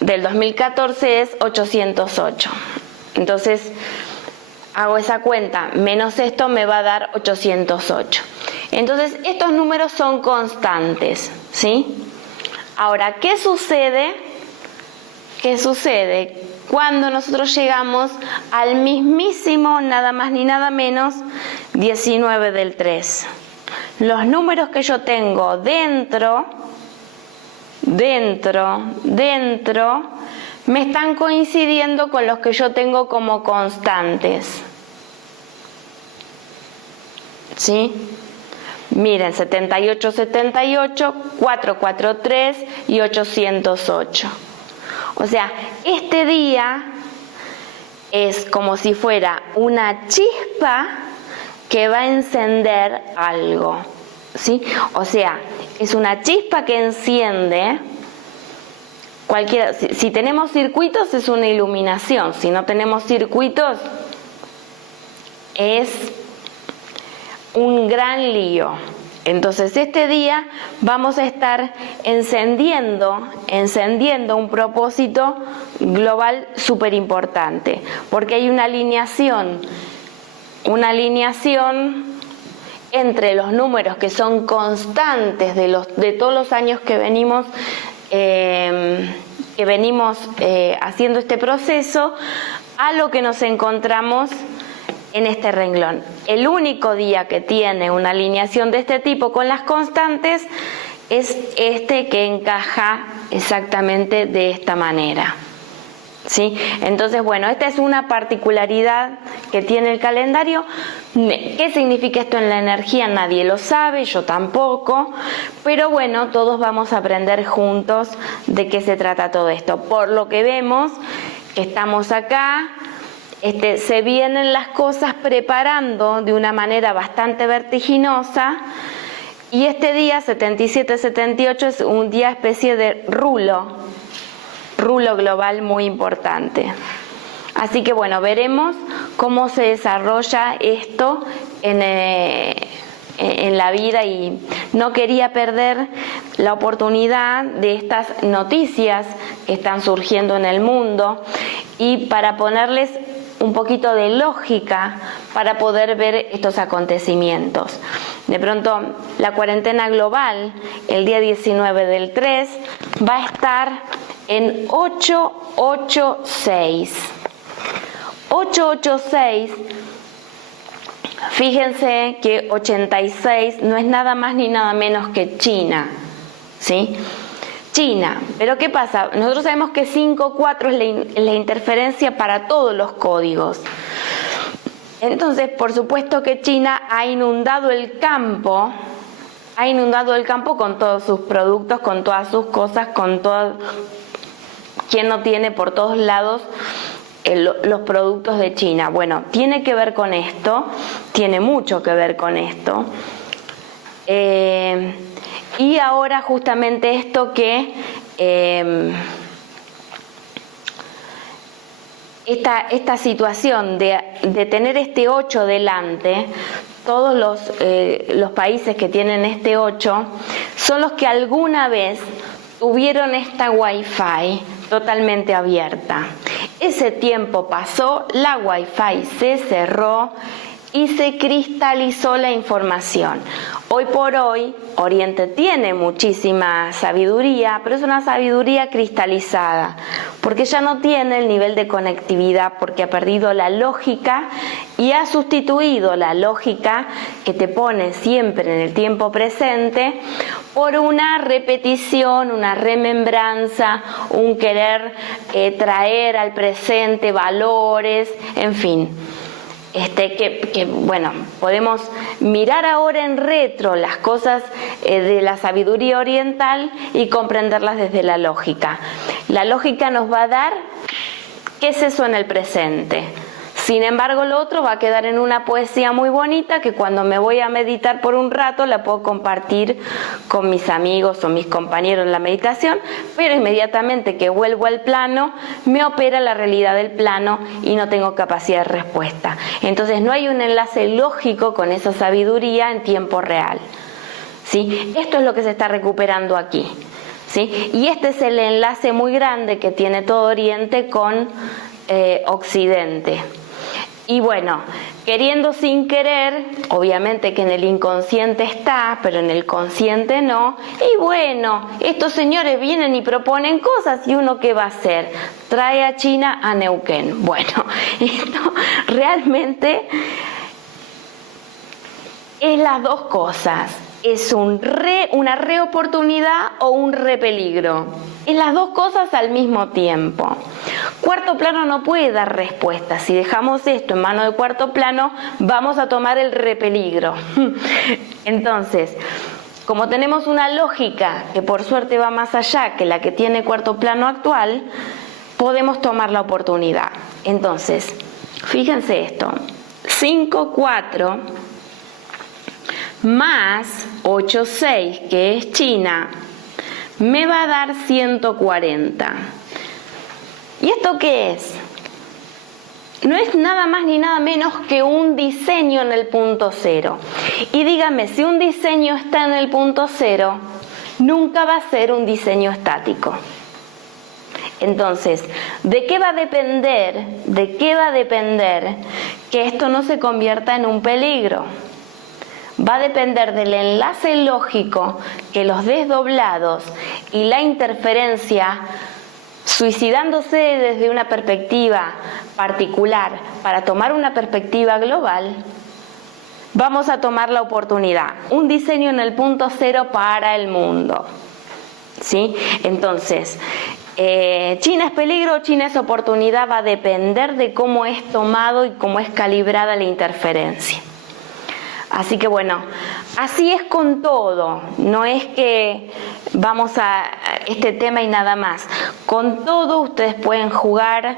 del 2014 es 808. Entonces hago esa cuenta, menos esto me va a dar 808. Entonces estos números son constantes, ¿sí? Ahora, ¿qué sucede? ¿Qué sucede cuando nosotros llegamos al mismísimo, nada más ni nada menos, 19 del 3? Los números que yo tengo dentro, me están coincidiendo con los que yo tengo como constantes. ¿Sí? Miren, 78, 78, 443 y 808. O sea, este día es como si fuera una chispa que va a encender algo, ¿sí? O sea, es una chispa que enciende cualquiera. Si tenemos circuitos es una iluminación, si no tenemos circuitos es un gran lío. Entonces este día vamos a estar encendiendo un propósito global súper importante, porque hay una alineación entre los números que son constantes de todos los años que venimos haciendo este proceso, a lo que nos encontramos en este renglón. El único día que tiene una alineación de este tipo con las constantes es este, que encaja exactamente de esta manera, ¿sí? Entonces, bueno, esta es una particularidad que tiene el calendario. ¿Qué significa esto en la energía? Nadie lo sabe, yo tampoco, pero bueno, todos vamos a aprender juntos de qué se trata todo esto. Por lo que vemos, que estamos acá, se vienen las cosas preparando de una manera bastante vertiginosa, y este día 77-78 es un día especie de rulo global muy importante. Así que bueno, veremos cómo se desarrolla esto en la vida, y no quería perder la oportunidad de estas noticias que están surgiendo en el mundo, y para ponerles un poquito de lógica para poder ver estos acontecimientos. De pronto, la cuarentena global, el día 19 del 3, va a estar en 886. 886, fíjense que 86 no es nada más ni nada menos que China, ¿sí? China, pero ¿qué pasa? Nosotros sabemos que 5.4 es la interferencia para todos los códigos. Entonces, por supuesto que China ha inundado el campo con todos sus productos, con todas sus cosas, con todo. ¿Quién no tiene por todos lados los productos de China? Bueno, tiene que ver con esto, tiene mucho que ver con esto. Y ahora justamente esto que esta situación de tener este 8 delante, todos los países que tienen este 8 son los que alguna vez tuvieron esta Wi-Fi totalmente abierta. Ese tiempo pasó, la Wi-Fi se cerró y se cristalizó la información. Hoy por hoy, Oriente tiene muchísima sabiduría, pero es una sabiduría cristalizada, porque ya no tiene el nivel de conectividad, porque ha perdido la lógica y ha sustituido la lógica que te pone siempre en el tiempo presente por una repetición, una remembranza, un querer traer al presente valores, en fin. Bueno, podemos mirar ahora en retro las cosas de la sabiduría oriental y comprenderlas desde la lógica. La lógica nos va a dar qué es eso en el presente. Sin embargo, lo otro va a quedar en una poesía muy bonita que cuando me voy a meditar por un rato la puedo compartir con mis amigos o mis compañeros en la meditación, pero inmediatamente que vuelvo al plano me opera la realidad del plano y no tengo capacidad de respuesta. Entonces no hay un enlace lógico con esa sabiduría en tiempo real, ¿sí? Esto es lo que se está recuperando aquí, ¿sí? Y este es el enlace muy grande que tiene todo Oriente con Occidente. Y bueno, queriendo sin querer, obviamente que en el inconsciente está, pero en el consciente no. Y bueno, estos señores vienen y proponen cosas y uno ¿qué va a hacer? Trae a China a Neuquén. Bueno, esto realmente es las dos cosas. Es una reoportunidad o un repeligro. Es las dos cosas al mismo tiempo. Cuarto plano no puede dar respuesta. Si dejamos esto en manos de cuarto plano, vamos a tomar el repeligro. Entonces, como tenemos una lógica que por suerte va más allá que la que tiene cuarto plano actual, podemos tomar la oportunidad. Entonces, fíjense esto. 5, 4... más 8, 6, que es China, me va a dar 140. ¿Y esto qué es? No es nada más ni nada menos que un diseño en el punto cero. Y dígame, si un diseño está en el punto cero, nunca va a ser un diseño estático. Entonces, ¿de qué va a depender? ¿De qué va a depender que esto no se convierta en un peligro? Va a depender del enlace lógico que los desdoblados y la interferencia, suicidándose desde una perspectiva particular para tomar una perspectiva global, vamos a tomar la oportunidad. Un diseño en el punto cero para el mundo, ¿sí? Entonces, China es peligro, China es oportunidad, va a depender de cómo es tomado y cómo es calibrada la interferencia. Así que bueno, así es con todo, no es que vamos a este tema y nada más. Con todo ustedes pueden jugar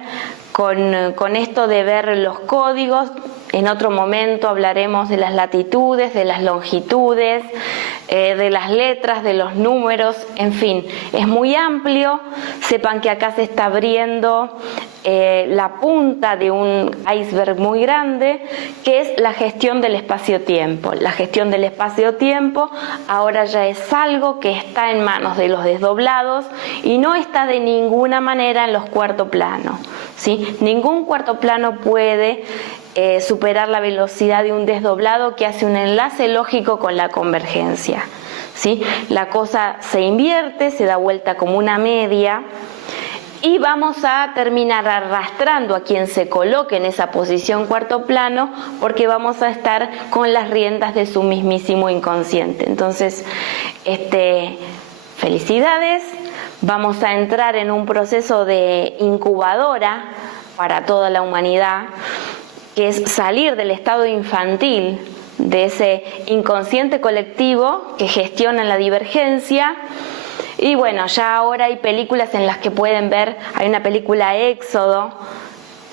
con esto de ver los códigos. En otro momento hablaremos de las latitudes, de las longitudes, de las letras, de los números, en fin, es muy amplio. Sepan que acá se está abriendo la punta de un iceberg muy grande, que es la gestión del espacio-tiempo. La gestión del espacio-tiempo ahora ya es algo que está en manos de los desdoblados y no está de ninguna manera en los cuarto planos, ¿sí? Ningún cuarto plano puede superar la velocidad de un desdoblado que hace un enlace lógico con la convergencia, ¿sí? La cosa se invierte, se da vuelta como una media y vamos a terminar arrastrando a quien se coloque en esa posición cuarto plano, porque vamos a estar con las riendas de su mismísimo inconsciente. Entonces, felicidades, vamos a entrar en un proceso de incubadora para toda la humanidad, que es salir del estado infantil, de ese inconsciente colectivo que gestiona la divergencia. Y bueno, ya ahora hay películas en las que pueden ver, hay una película Éxodo,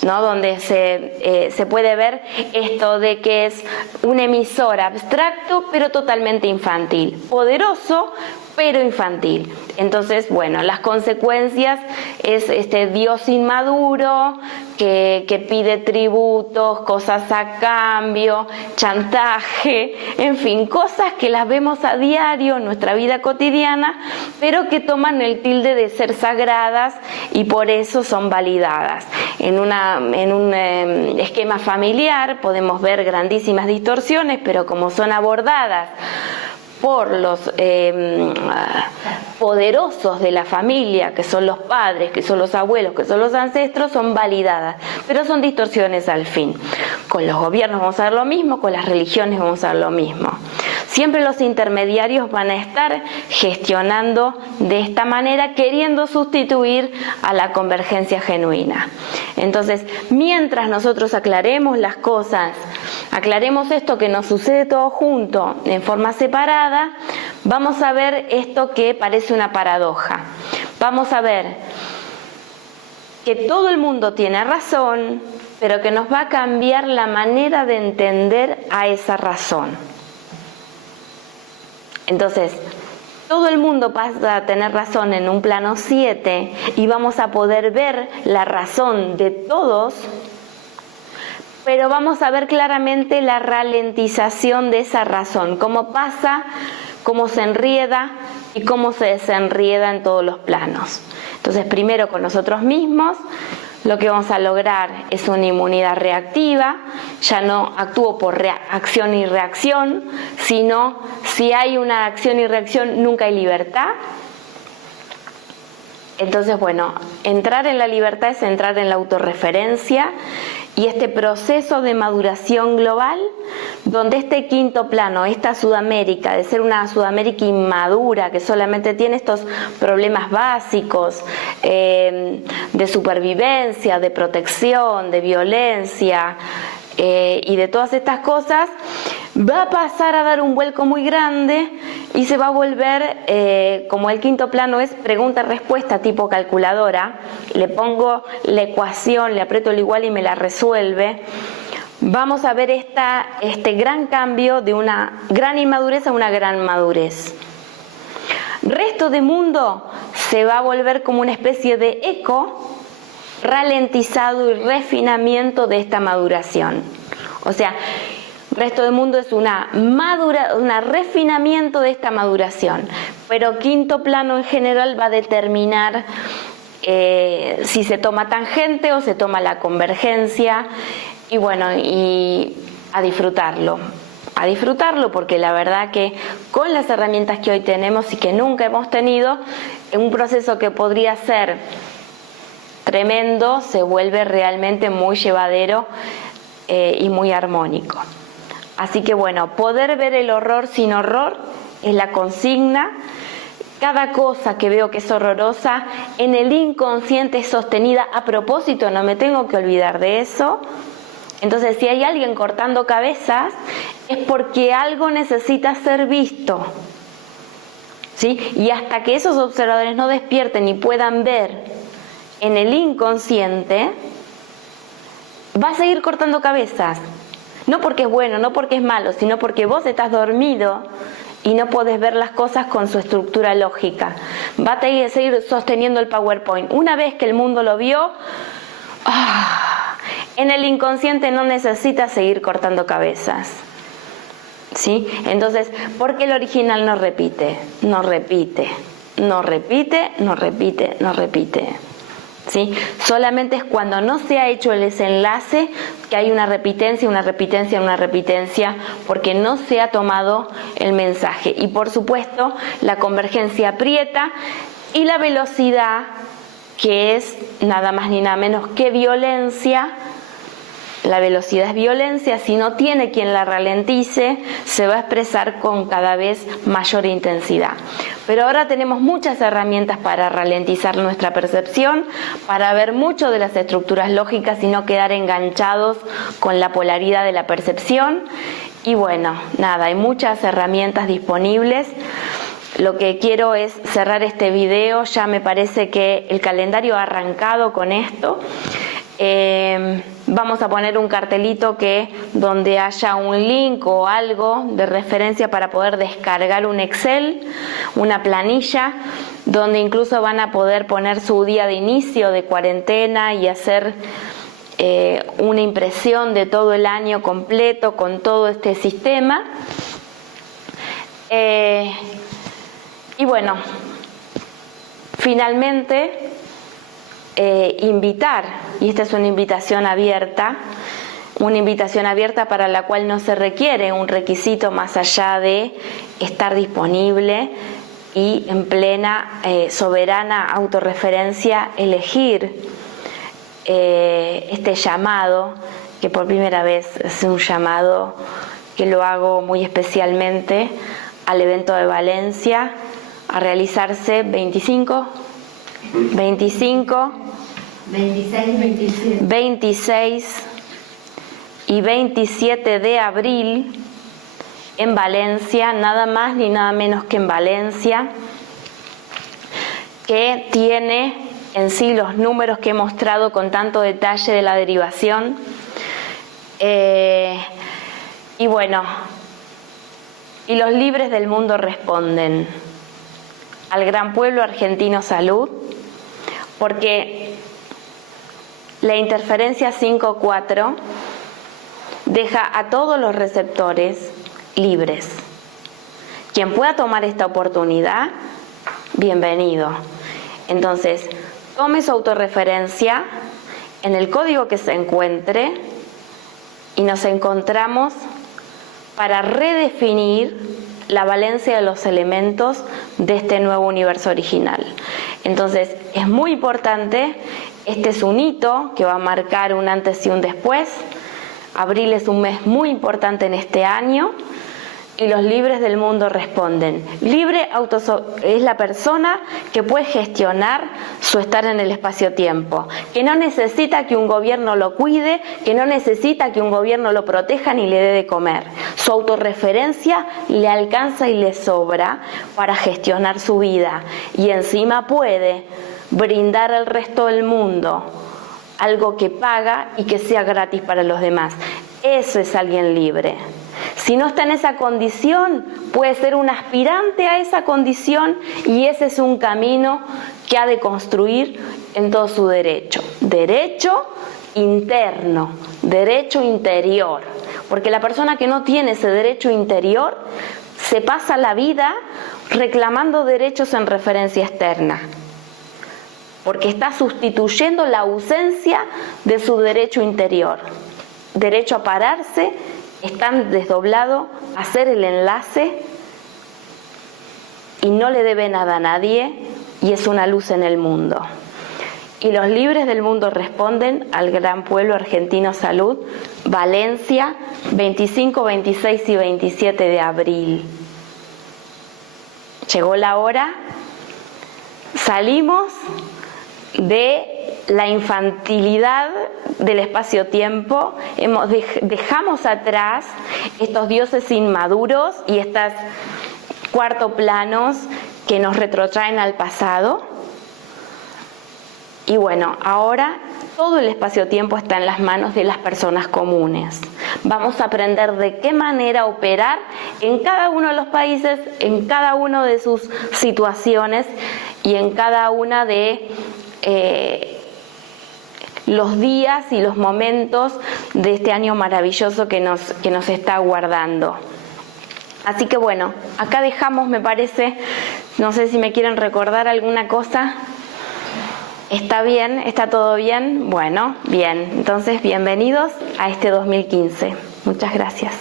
¿no? Donde se puede ver esto de que es un emisor abstracto pero totalmente infantil, poderoso pero infantil. Entonces, bueno, las consecuencias es este Dios inmaduro que pide tributos, cosas a cambio, chantaje, en fin, cosas que las vemos a diario en nuestra vida cotidiana, pero que toman el tilde de ser sagradas y por eso son validadas. En un esquema familiar podemos ver grandísimas distorsiones, pero como son abordadas por los poderosos de la familia, que son los padres, que son los abuelos, que son los ancestros, son validadas, pero son distorsiones al fin. Con los gobiernos vamos a ver lo mismo, con las religiones vamos a ver lo mismo. Siempre los intermediarios van a estar gestionando de esta manera, queriendo sustituir a la convergencia genuina. Entonces, mientras nosotros aclaremos las cosas, aclaremos esto que nos sucede todo junto, en forma separada, vamos a ver esto que parece una paradoja. Vamos a ver que todo el mundo tiene razón, pero que nos va a cambiar la manera de entender a esa razón. Entonces, todo el mundo pasa a tener razón en un plano 7 y vamos a poder ver la razón de todos, pero vamos a ver claramente la ralentización de esa razón, cómo pasa, cómo se enrieda y cómo se desenrieda en todos los planos. Entonces, primero con nosotros mismos, lo que vamos a lograr es una inmunidad reactiva, ya no actúo por acción y reacción, sino si hay una acción y reacción nunca hay libertad. Entonces, bueno, entrar en la libertad es entrar en la autorreferencia y este proceso de maduración global, donde este quinto plano, esta Sudamérica, de ser una Sudamérica inmadura, que solamente tiene estos problemas básicos de supervivencia, de protección, de violencia y de todas estas cosas, va a pasar a dar un vuelco muy grande y se va a volver, como el quinto plano es pregunta-respuesta tipo calculadora, le pongo la ecuación, le aprieto el igual y me la resuelve. Vamos a ver este gran cambio de una gran inmadurez a una gran madurez. Resto de mundo se va a volver como una especie de eco ralentizado y refinamiento de esta maduración. O sea, resto del mundo es un refinamiento de esta maduración, pero quinto plano en general va a determinar si se toma tangente o se toma la convergencia, y bueno, y a disfrutarlo porque la verdad que con las herramientas que hoy tenemos y que nunca hemos tenido, en un proceso que podría ser tremendo se vuelve realmente muy llevadero y muy armónico. Así que bueno, poder ver el horror sin horror es la consigna. Cada cosa que veo que es horrorosa en el inconsciente es sostenida a propósito, no me tengo que olvidar de eso. Entonces, si hay alguien cortando cabezas, es porque algo necesita ser visto, ¿sí? Y hasta que esos observadores no despierten y puedan ver en el inconsciente, va a seguir cortando cabezas. No porque es bueno, no porque es malo, sino porque vos estás dormido y no podés ver las cosas con su estructura lógica. Va a seguir sosteniendo el PowerPoint. Una vez que el mundo lo vio, en el inconsciente no necesita seguir cortando cabezas, ¿sí? Entonces, porque el original no repite, no repite, no repite, no repite, no repite, ¿sí? Solamente es cuando no se ha hecho el desenlace que hay una repitencia, una repitencia, una repitencia, porque no se ha tomado el mensaje. Y por supuesto, la convergencia aprieta y la velocidad, que es nada más ni nada menos que violencia. La velocidad es violencia, si no tiene quien la ralentice, se va a expresar con cada vez mayor intensidad. Pero ahora tenemos muchas herramientas para ralentizar nuestra percepción, para ver mucho de las estructuras lógicas y no quedar enganchados con la polaridad de la percepción. Y bueno, nada, hay muchas herramientas disponibles. Lo que quiero es cerrar este video, ya me parece que el calendario ha arrancado con esto. Vamos a poner un cartelito donde haya un link o algo de referencia para poder descargar un Excel, una planilla, donde incluso van a poder poner su día de inicio de cuarentena y hacer una impresión de todo el año completo con todo este sistema. Y bueno, finalmente invitar, y esta es una invitación abierta para la cual no se requiere un requisito más allá de estar disponible y en plena soberana autorreferencia elegir este llamado, que por primera vez es un llamado que lo hago muy especialmente al evento de Valencia, a realizarse 26, 26 y 27 de abril en Valencia, nada más ni nada menos que en Valencia, que tiene en sí los números que he mostrado con tanto detalle de la derivación. Y bueno, y los libres del mundo responden al gran pueblo argentino salud, porque la interferencia 5.4 deja a todos los receptores libres. Quien pueda tomar esta oportunidad, bienvenido. Entonces, tome su autorreferencia en el código que se encuentre y nos encontramos para redefinir la valencia de los elementos de este nuevo universo original. Entonces, es muy importante, este es un hito que va a marcar un antes y un después. Abril es un mes muy importante en este año y los libres del mundo responden. Libre es la persona que puede gestionar su estar en el espacio-tiempo, que no necesita que un gobierno lo cuide, que no necesita que un gobierno lo proteja ni le dé de comer. Su autorreferencia le alcanza y le sobra para gestionar su vida y encima puede brindar al resto del mundo algo que paga y que sea gratis para los demás. Eso es alguien libre. Si no está en esa condición, puede ser un aspirante a esa condición y ese es un camino que ha de construir en todo su derecho. Derecho interno, derecho interior. Porque la persona que no tiene ese derecho interior se pasa la vida reclamando derechos en referencia externa. Porque está sustituyendo la ausencia de su derecho interior. Derecho a pararse, están desdoblado, a hacer el enlace y no le debe nada a nadie y es una luz en el mundo. Y los libres del mundo responden al gran pueblo argentino salud, Valencia, 25, 26 y 27 de abril. Llegó la hora, salimos de la infantilidad del espacio-tiempo, dejamos atrás estos dioses inmaduros y estos cuarto planos que nos retrotraen al pasado. Y bueno, ahora todo el espacio-tiempo está en las manos de las personas comunes. Vamos a aprender de qué manera operar en cada uno de los países, en cada una de sus situaciones y en cada una de los días y los momentos de este año maravilloso que nos está aguardando. Así que bueno, acá dejamos, me parece, no sé si me quieren recordar alguna cosa. ¿Está bien? ¿Está todo bien? Bueno, bien. Entonces, bienvenidos a este 2015. Muchas gracias.